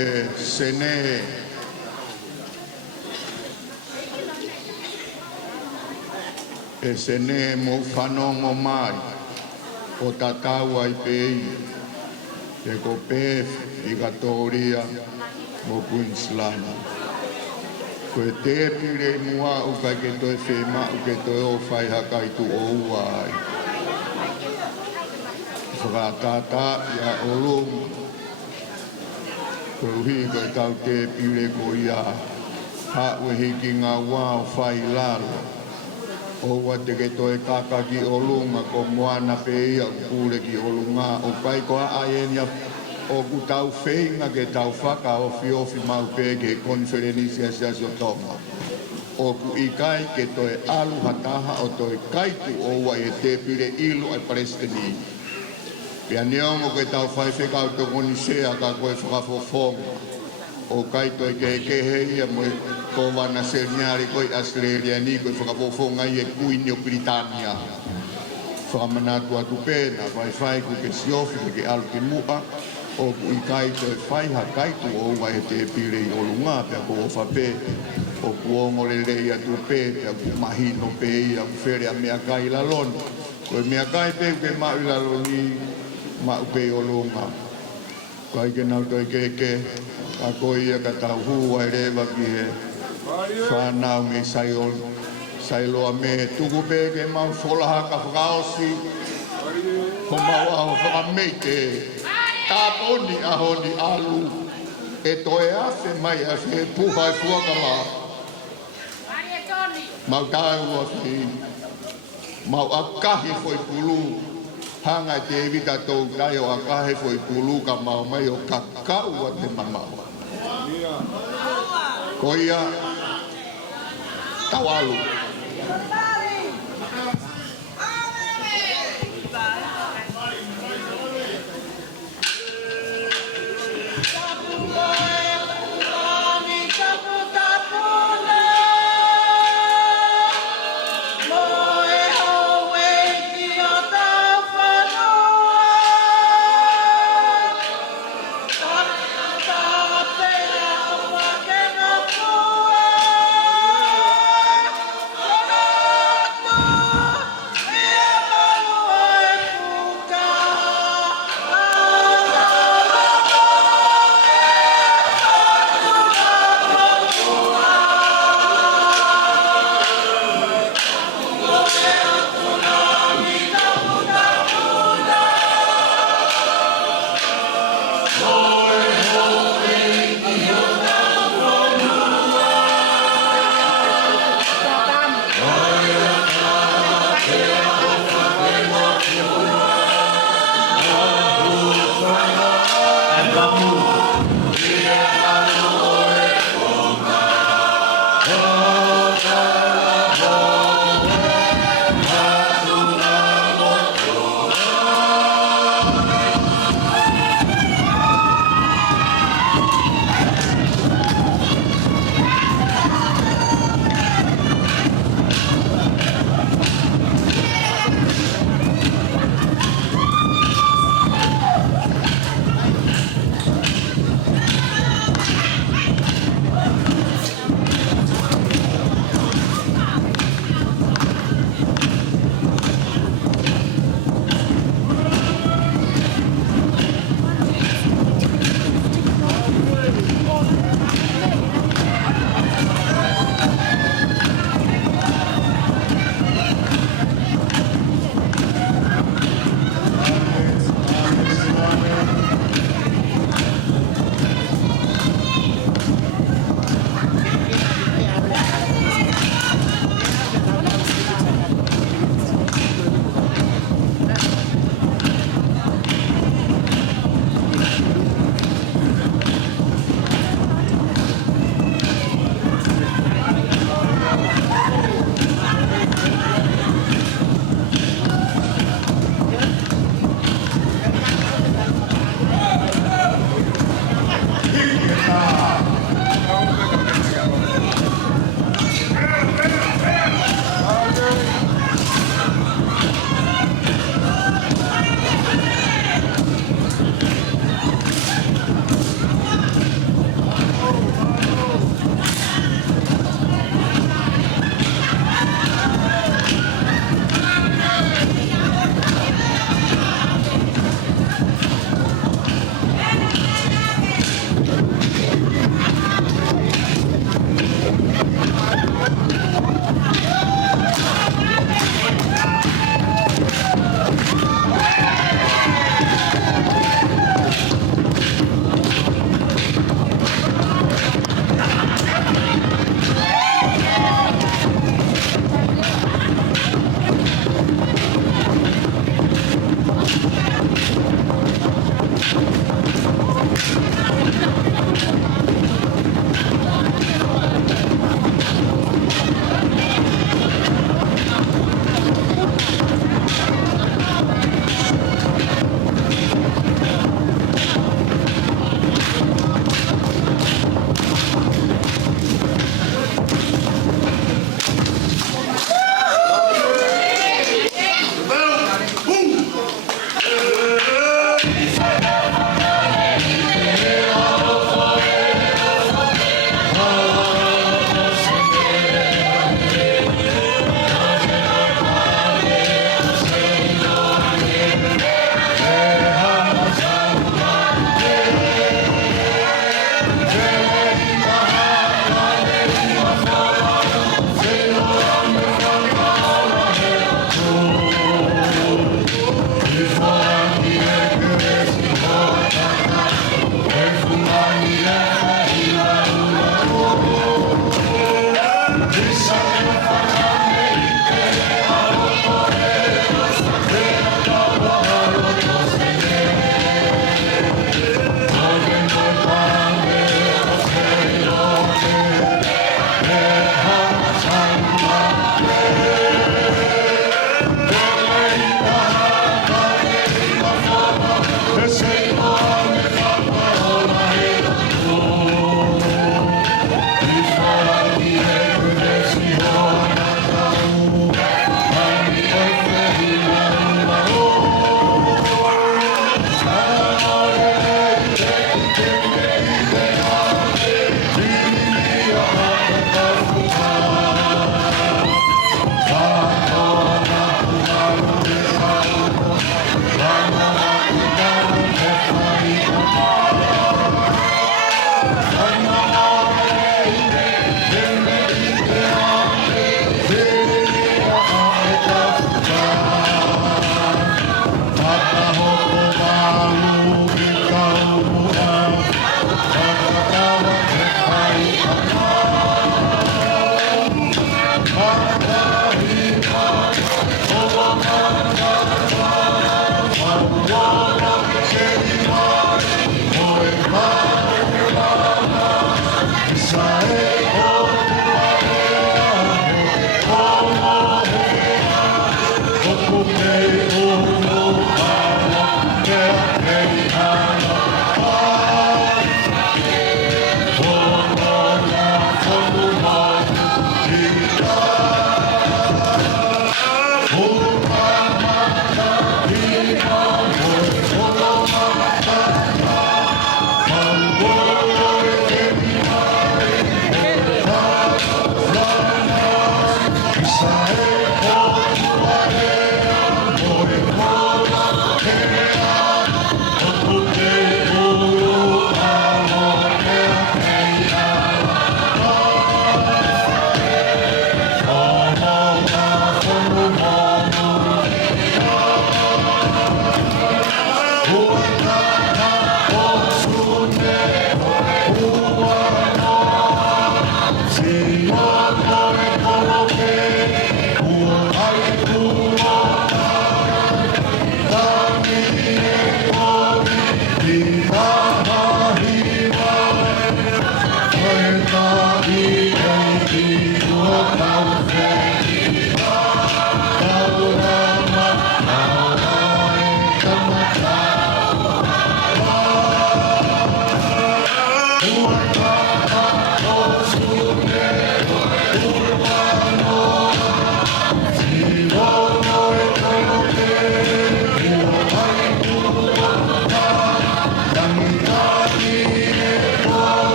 sene e sene mo whanongo mai o tatau ai pei te ko pe i katoria mo Queensland koe te pire mua u kai ke toi whema u ke toi o whai haka i tu o uai whakatata ia olong koe uhi koe tau te pire ko ia ha uhi ki ngā wā o whai lalo o wa te ke toi kakaki olunga ko moana pe ia kure ki olunga o kai ko a aenia o ku tau whenga ke tau whaka o fiofi mau pe ke konferenisia siasio tonga o ku ikai ke toi alu hataha o toi kaitu o wa e te pire ilu ai palestini pia neongo ke tau whai whekau to koni sea ka koe whakafofonga o kai toi ke heia mo ko wana se nyari koe Australia ni koe whakafofonga i e kuini o Britania whakamanatua tu pēna whai ku ke siofi ke alu ke mua o ku ikai toi whai ha kaitu o wa e te pire i olunga pia ko o whape o ku ongore leia tu pē pia ku mahino pē ia ku where a mea kai lalon koe mea kai pē ke mau i laloni mau pē olunga kai ke nau toi ke a koe ia ka tau hua e rewa ki he whanau me sailoa me tuku pē ke mau wholahaka whakaosi ko mau aho whakameite tāponi ahoni alu e toe afe mai a whe puhai puakala mau tāu a whi mau a kahi foi pulu hanga te evita tau tai o a kahi foi pulu ka mau mai o kakau a te mamaua koia tawalu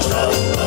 Thank you.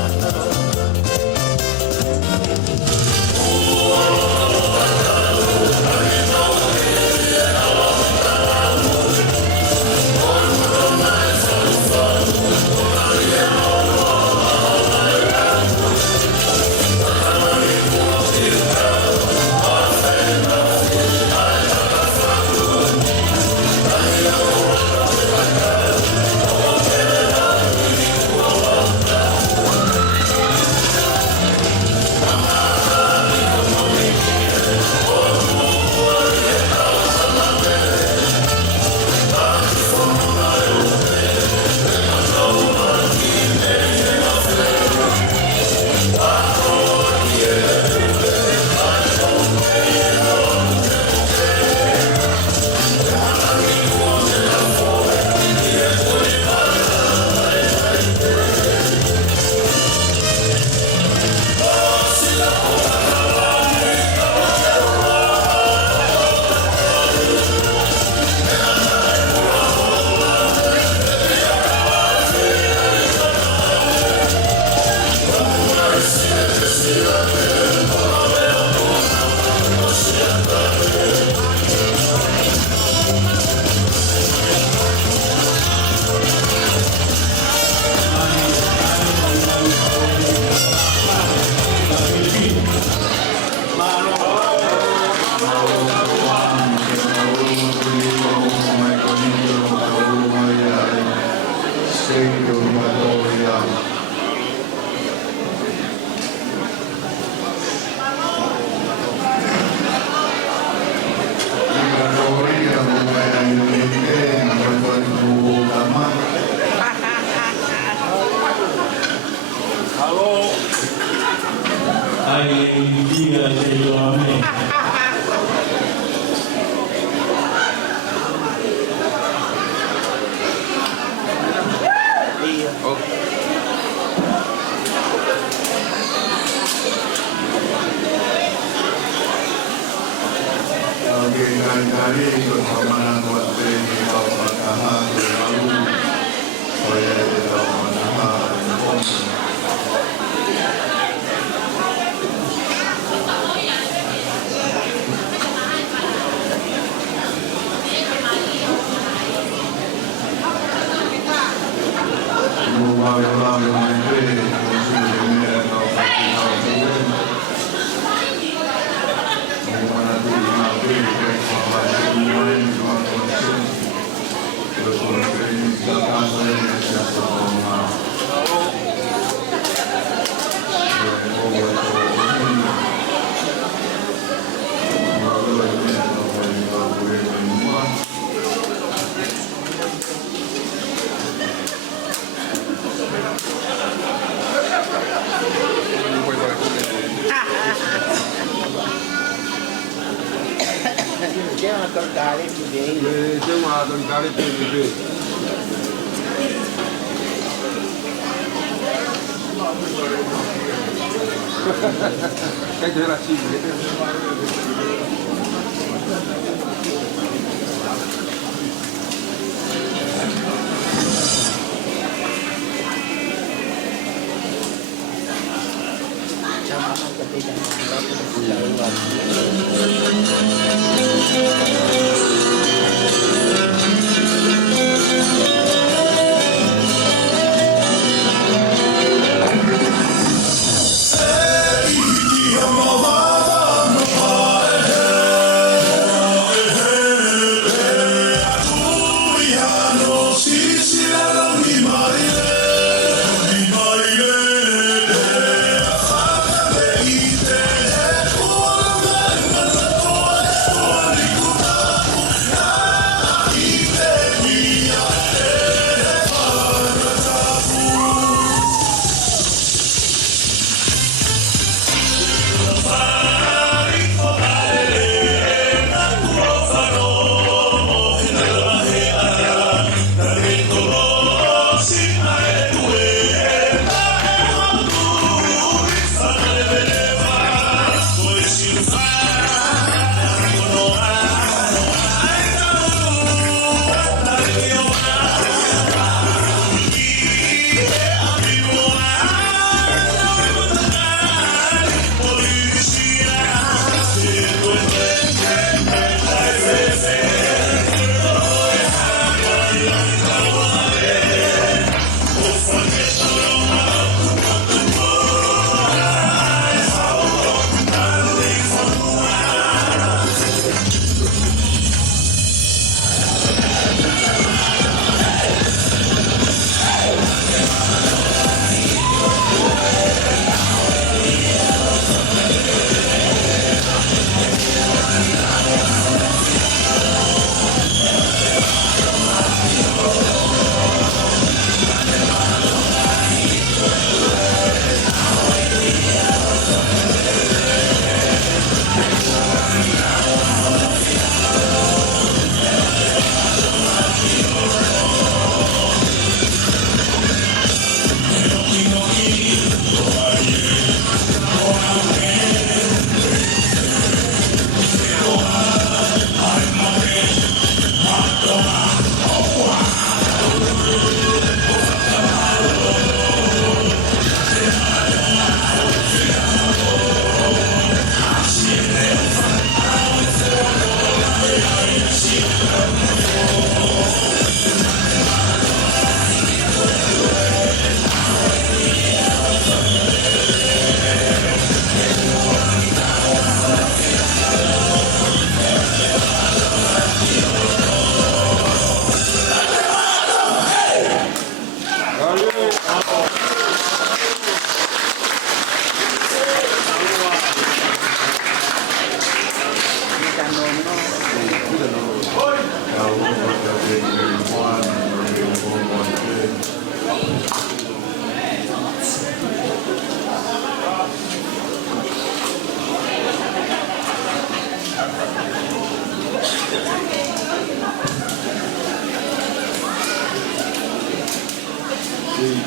Ai dia de homem. Dari bersama buat beri bawa kahan lalu saya tidak menahan. Cách thế là chim thế.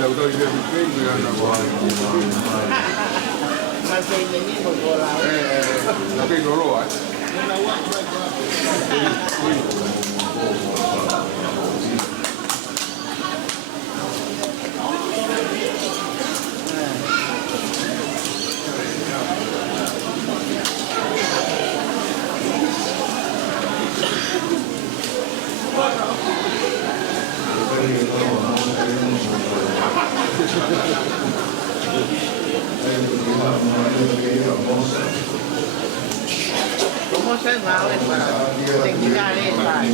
đâu tôi chưa bị cái người là Mà xây những cái một bộ lão là cái đó rồi ¿Cómo se va a para terminar esta?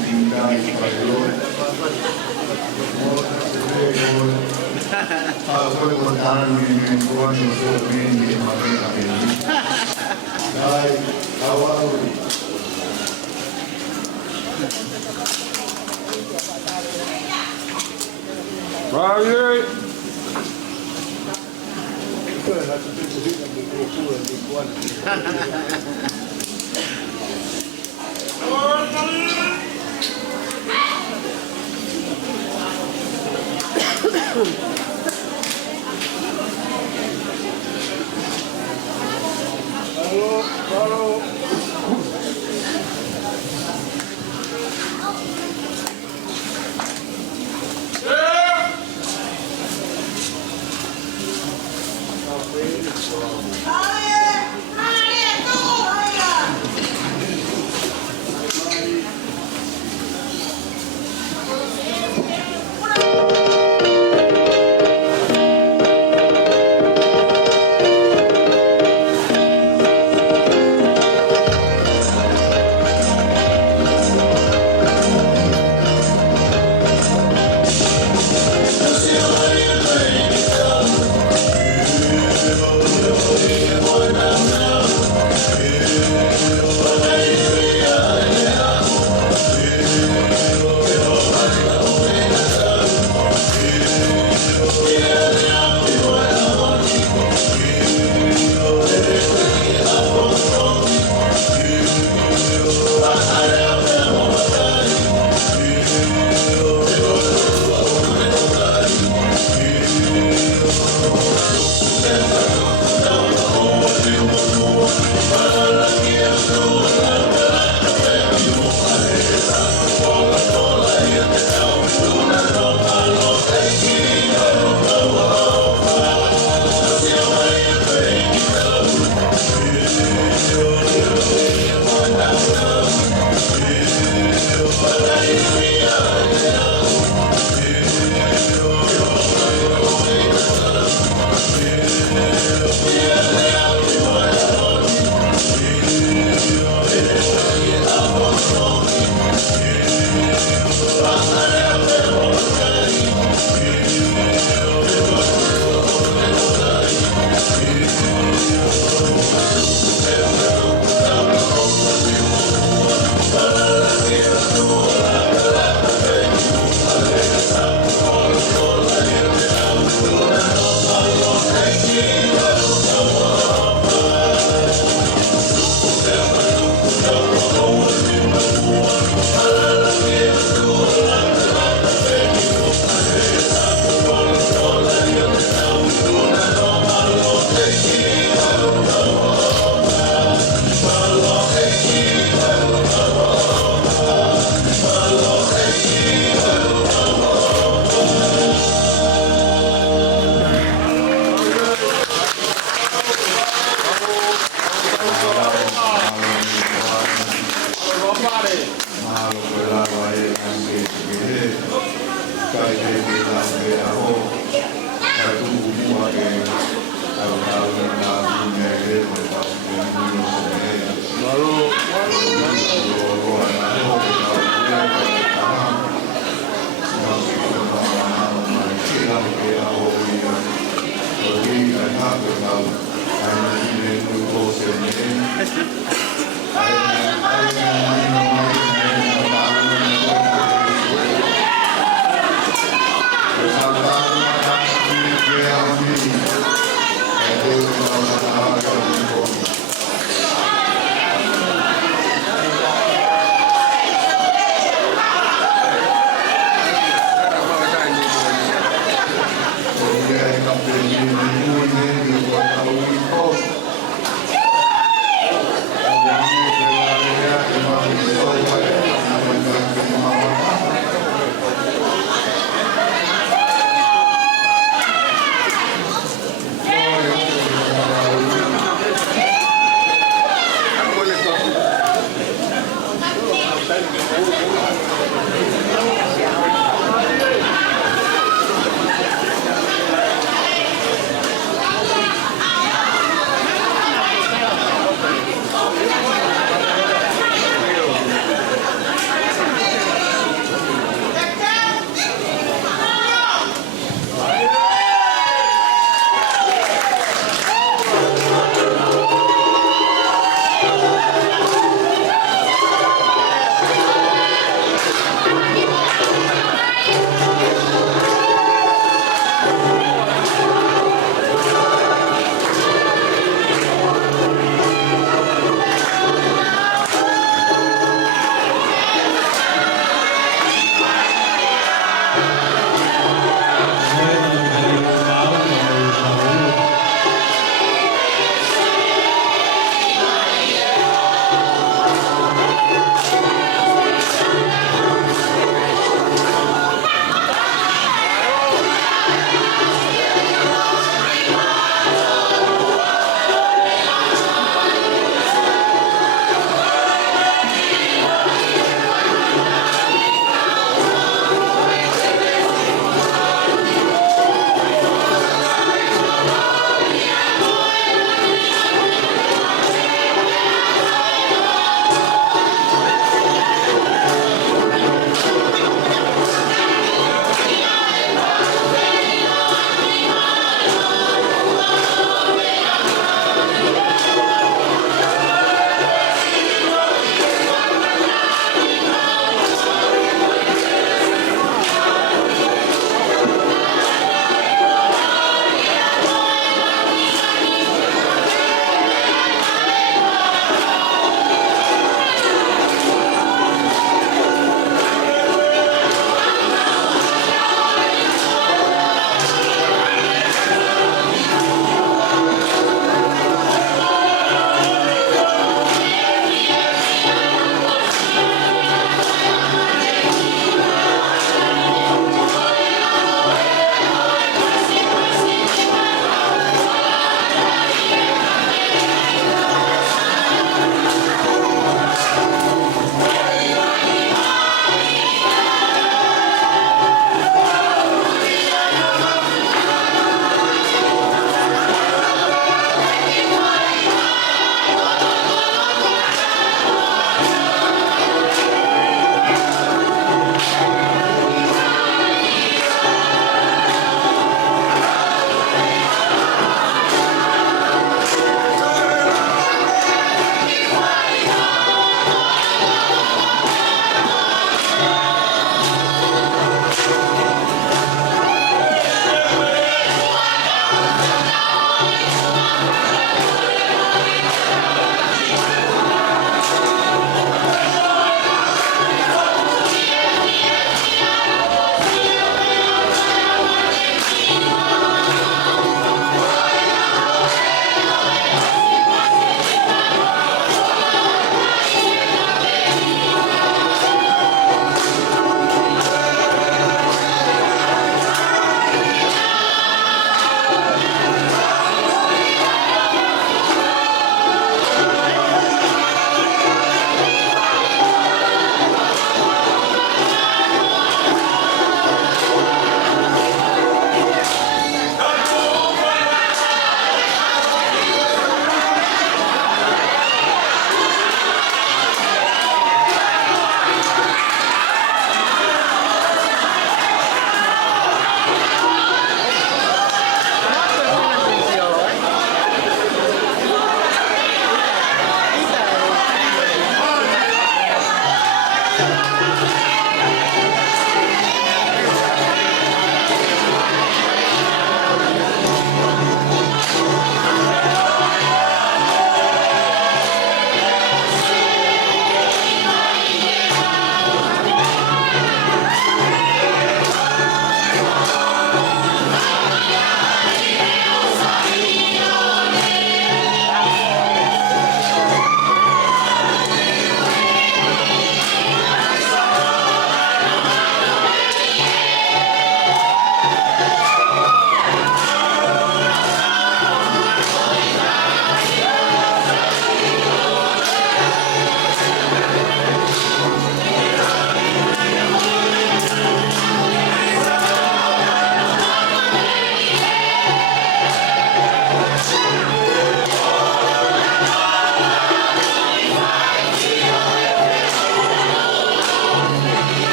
Vale.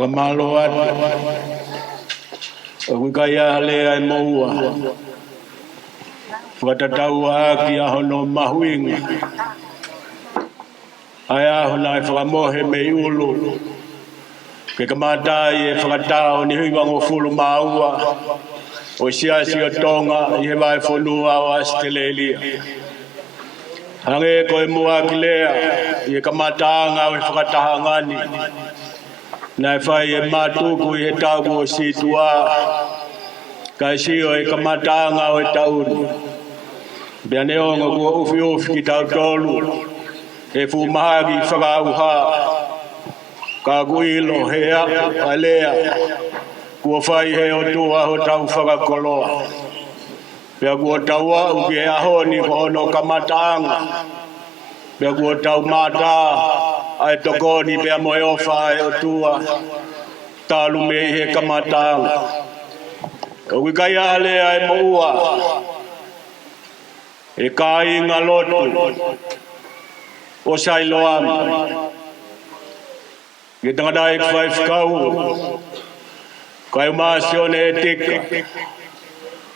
Whamaloat, wikaya hale ai moua, whatataua ki ahono mahuinga, ai ahona e whakamohe me ulu, ke kamatai e whakatao ni hui wango fulu maua, o siasi o tonga i he vai whanua o Australia. Hange koe mua ki lea, i e kamataanga o e whakatahangani, nai whai e mātuku i he tauku o situa, kai si o e kamataanga o e tauru. Pea neonga kua ufi ufi ki tau tolu, e fu mahagi whakauha, ka kuilo hea a lea, kua whai he o tua ho tau whakakoloa. Pea kua taua uki e ahoni kohono kamataanga, pea kua tau mata ai tokoni pea moe ofa e o tua, talu me he kamataanga. Uki kai ale ai moua, e kai ngā lotu, o Sailoami. Ke tangata e kwhai whakau, kai umasione e tika,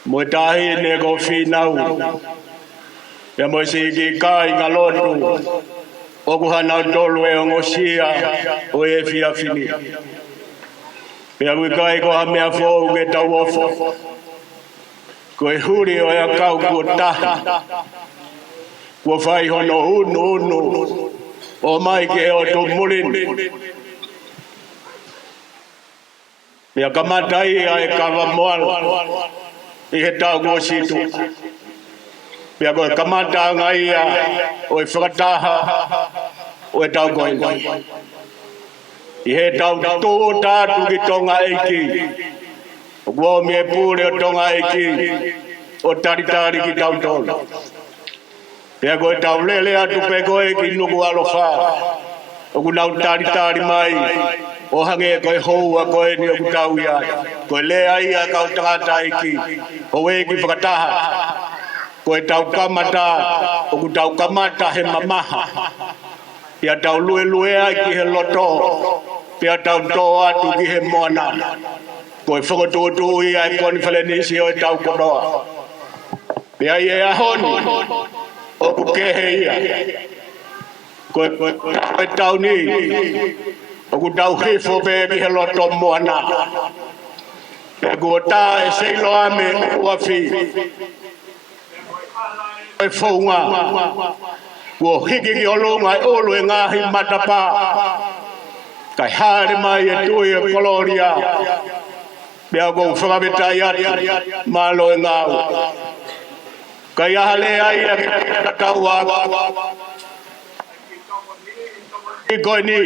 Mo tahi ne go finau. Ya mo si ki kai ngalotu. O ku hana tolu e ngosia o e fia fini. Pea kui kai ko ha mea fōu ke tau ofo. Ko e huri o ea kau kua tahi. Kua whai hono unu. O mai ke o tu mulini. Pea kamatai a e kawa moala. I he tau kua situ. Pea koe kamata ngai a o e whakataha o e tau koe. I he tau tō tātu ki tonga eiki. O kua me pūre o tonga eiki. O taritari ki tau tōna. Pea koe tau lele atu pe koe ki nuku alofa. O ku nau taritari mai. O hange koe hou a koe ni o ku tau iai. Koe lea ia kau tangata eiki. O eiki whakataha. Koe tau kamata, o ku tau kamata he mamaha. Pea tau lue ai ki he loto. Pea tau tō atu ki he moana. Koe whakatotu i ai koni whalenisi o e tau konoa. Pea i e ahoni, o ku kehe ia. Koe tau ni, o ku tau hifo pe ki he loto moana. Pea ku o tā e seilo ame ua whi. E whaunga, kua hiki ki olunga e olu e ngahi matapa. Kai haere mai e tui e koloria. Pea kou whakametai atu, malo e ngau. Kai ahale ai e katau aku. I koe ni,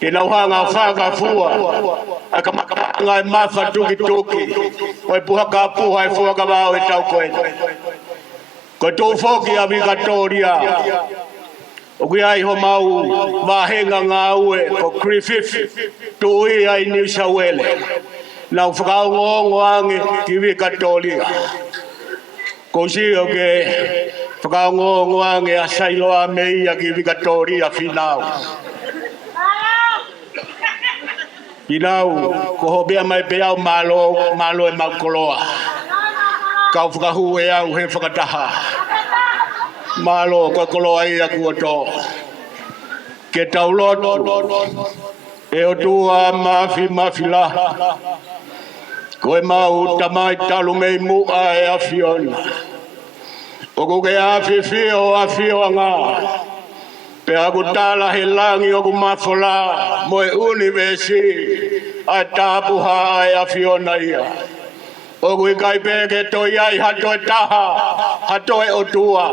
ki nauhanga whaka fua. A kamakanga e mawha tuki. O e puhaka puha e fuaka wao e tau koe. Ko tō whoki a mi katoria. O kui ai ho mau wahenga ngā ue ko Griffith tō i ai New South Wales. Nau whakau ngongo ange ki mi katoria. Ko si o ke whakau ngongo ange a sailoa mei a ki mi katoria whinau. Whinau ko ho bea mai peau malo e maukoloa. Kau whakahu e au he whakataha. Malo koe koloa ia kua tō. Ke tau lotu. E o tua mafi la. Koe mau tamai talu mei mua e awhiona. O kuke awhio anga. Pe aku tala he langi o ku mafola. Moe universi. Ai tāpuha e awhiona ia. O kui kai peke toi ai hato e taha, hato e o tua,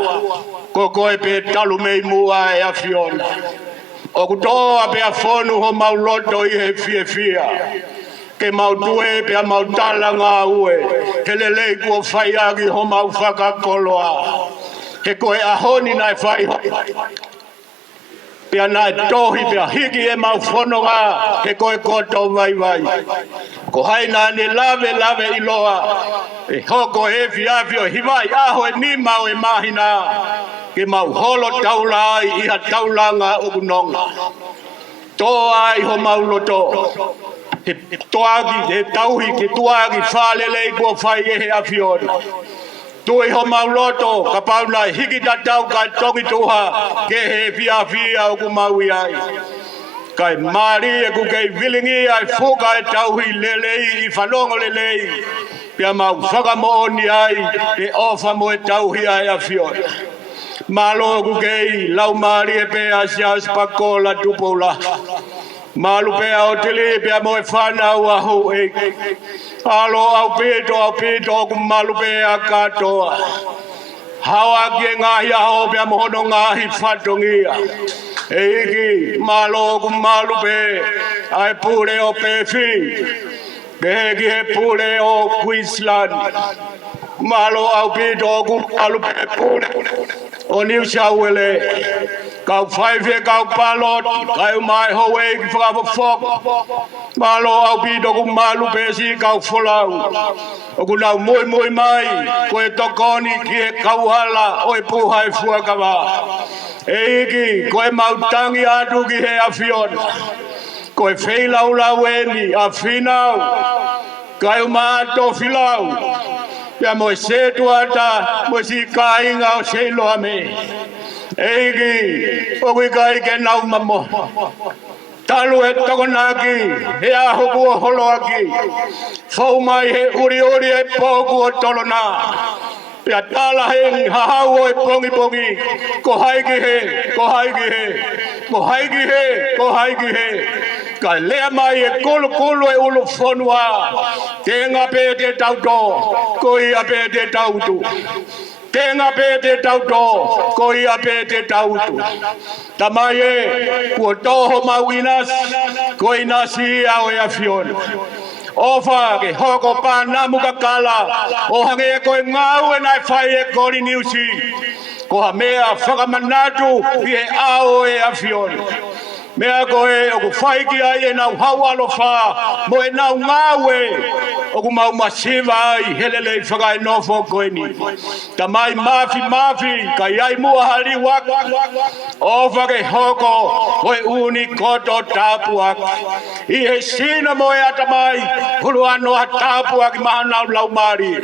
ko koe pe talu mei mua e a whiona. O ku toa pe a whonu ho mau loto i he fia. Ke mau tue pe a mau tala ngā ue, he lelei kua whaiagi ho mau whakakoloa. He koe ahoni nai whai Pea nai tohi pea hiki e mau whanonga he koe koto vai. Ko haina ne lave i loa. E hoko e fiafio hiwai aho e ni mau e mahina. Ke mau holo taula ai iha taulanga o kunonga. Tō ai ho mau loto. He toagi, he tauhi ke tuagi whalelei kua whai e he afiona. Tui ho mau loto, ka pauna hiki tatau ka tongi tuha, ke he fia o ku maui ai. Kai mari e ku kei vilingi ai fuka e tauhi lelei, i whanongo lelei. Pia mau whakamooni ai, e ofa mo e tauhi ai a fiona. Malo ku kei, lau mari e pea sias pakola tupola. Malu pea o tili pea mo e whanau a hou e. Alo au pito ku malu pea katoa. Hawa ki ngahi a hou pea mohono ngahi whatongia. E iki malo ku malu pe ai pule o pefi. Keheki he pule o Queensland. Malo au pito ku malu pe pule o New South Wales. Kau whaiwhe kau palot, kau mai hoe ki whakawhawhok. Malo au pito ku malu pesi kau wholau. O ku nau moi mai, koe tokoni ki e kauhala o e puhai fuakawa. E iki, koe mautangi atu ki he awhiona. Koe wheilau lau eni, a whinau. Kai uma to filau. Ya mo se tuata mo si kai ngau se lo ame. Eigi o kai ke nau mamo. Talu e takonaki, he aho kua holoaki. Fau mai he uri e pōku o tolona. Pea tala he hahau o e pongi pongi. Ko haiki he, ko haiki he, ko haiki he, ko haiki he. Ka lea mai e kulu e ulu whanua. Te ngape te tauto, ko ia pe te tautu. Tenga pe te tauto, ko ia pe te tautu. Tamai e, kua toho mauinas, ko inasi au e afiona. Ofa ke hoko pa namu kakala, o hange e koe ngau e nai whai e kori niusi. Ko ha mea whakamanatu i e au e afiona. Mea koe o ku whai ki ai e nau haualo wha, mo e nau ngau e, o ku mau masiva ai helele i whakai nofo koe ni. Tamai mafi, ka iai mua hali waka, o whake hoko, koe uni koto tāpuak. I he sina mo e atamai, hulu ano ha tāpuak i maha nau laumari.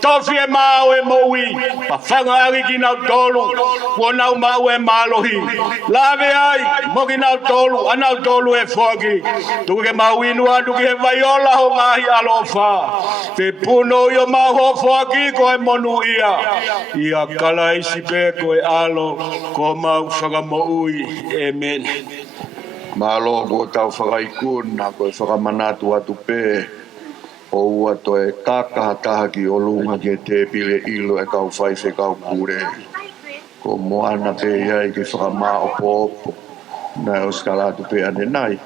Tofi e mau e moui, pa whanga agi ki nau tolu, kua nau mau e malohi. Lave ai, mo ki nau tolu, anau tolu e whaki. Tuku ke mau inua, tuku he vaiola ho ngahi alofa. Te puno yo mau ho whaki koe monu ia. Ia kala isi pe koe alo, ko mau whakamoui. Amen. Malo ko tau whakaikuna, koe whakamanatu atu pe. O ua toe kakahataha ki o lunga ke te pile ilo e kau whaife kau kure. Ko moana pe iai ke whakama opo. Na o skalatu pe ane nai.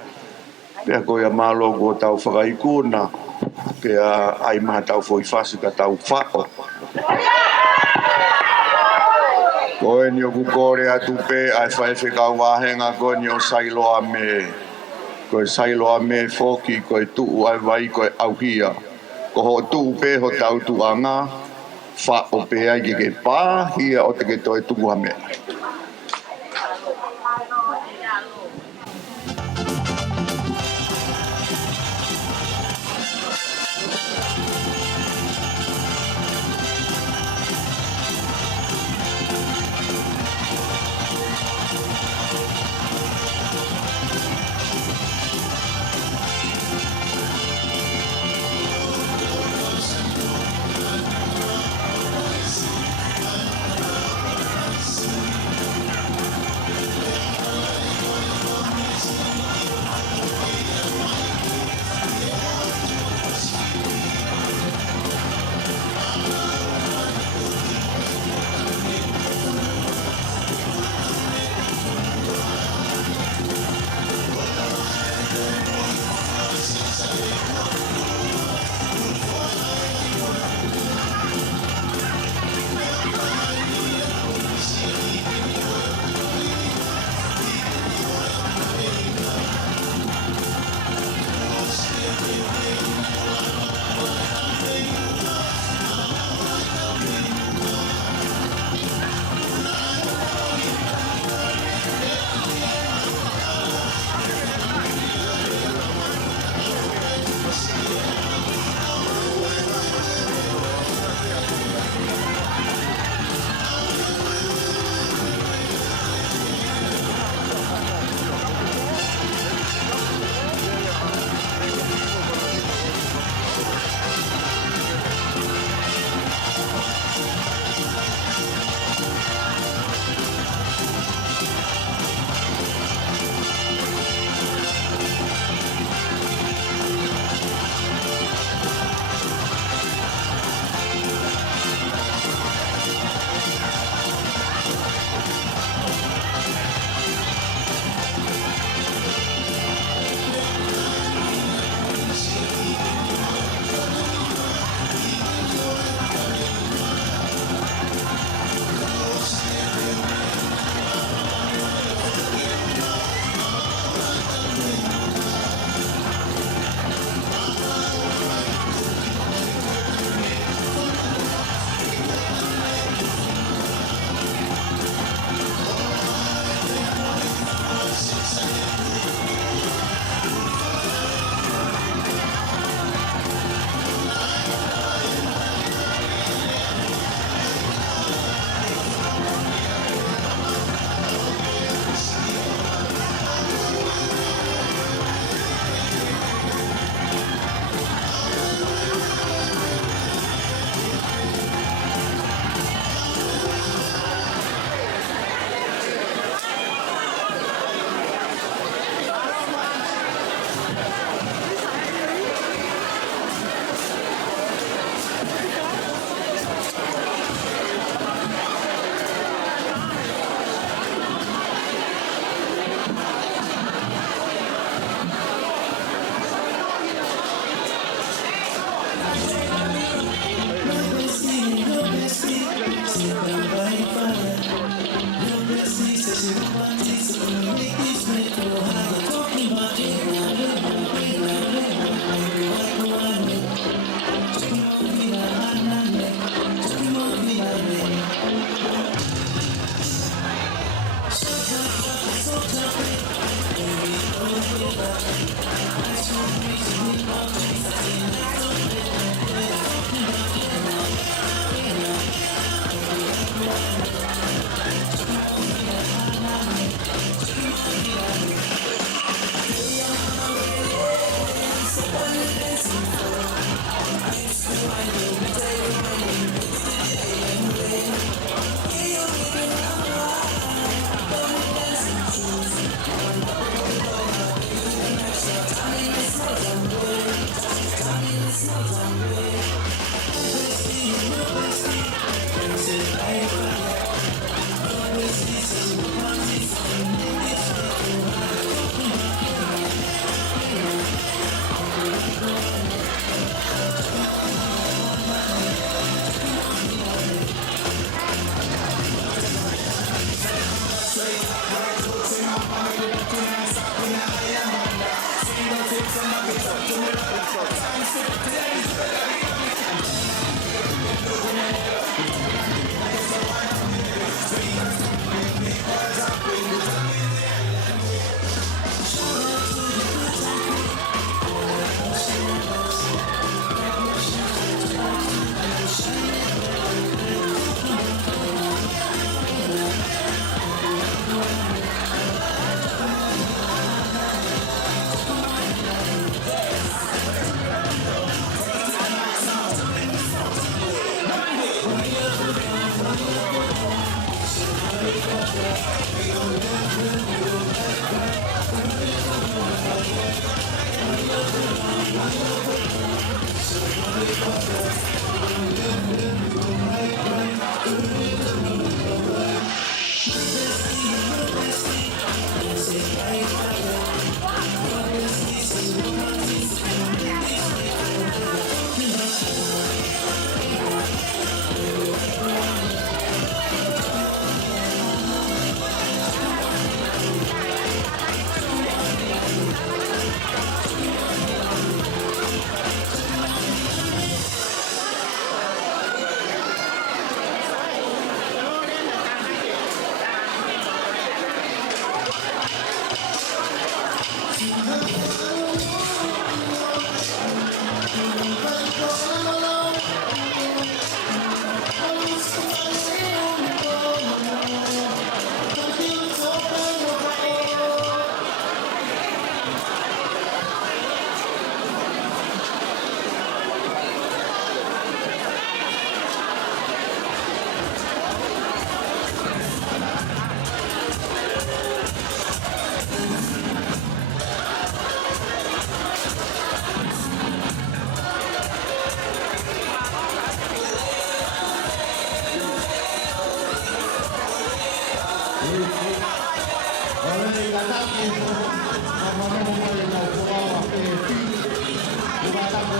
Pea koe a malo ko tau whakaikuna. Pea ai maha tau foi fasi ka tau whao. Koe ni o kukore atu pe ai whaife kau wahenga koe ni o sailoa me. Koe sailoa me foki koe tuu ai vai koe auhia. Ko ho tuu pe ho tau tuanga. Whao pe ai ke pā hia o te ke toi tuha me.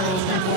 Terima kasih.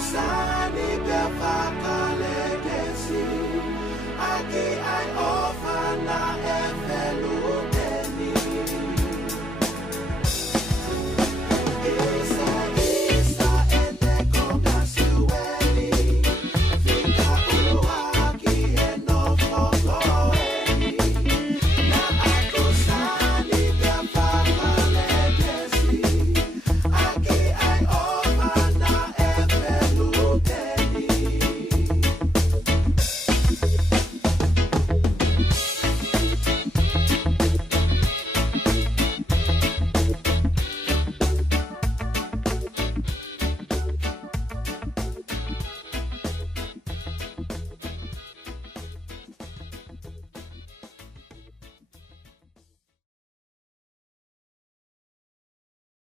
Usani pia faka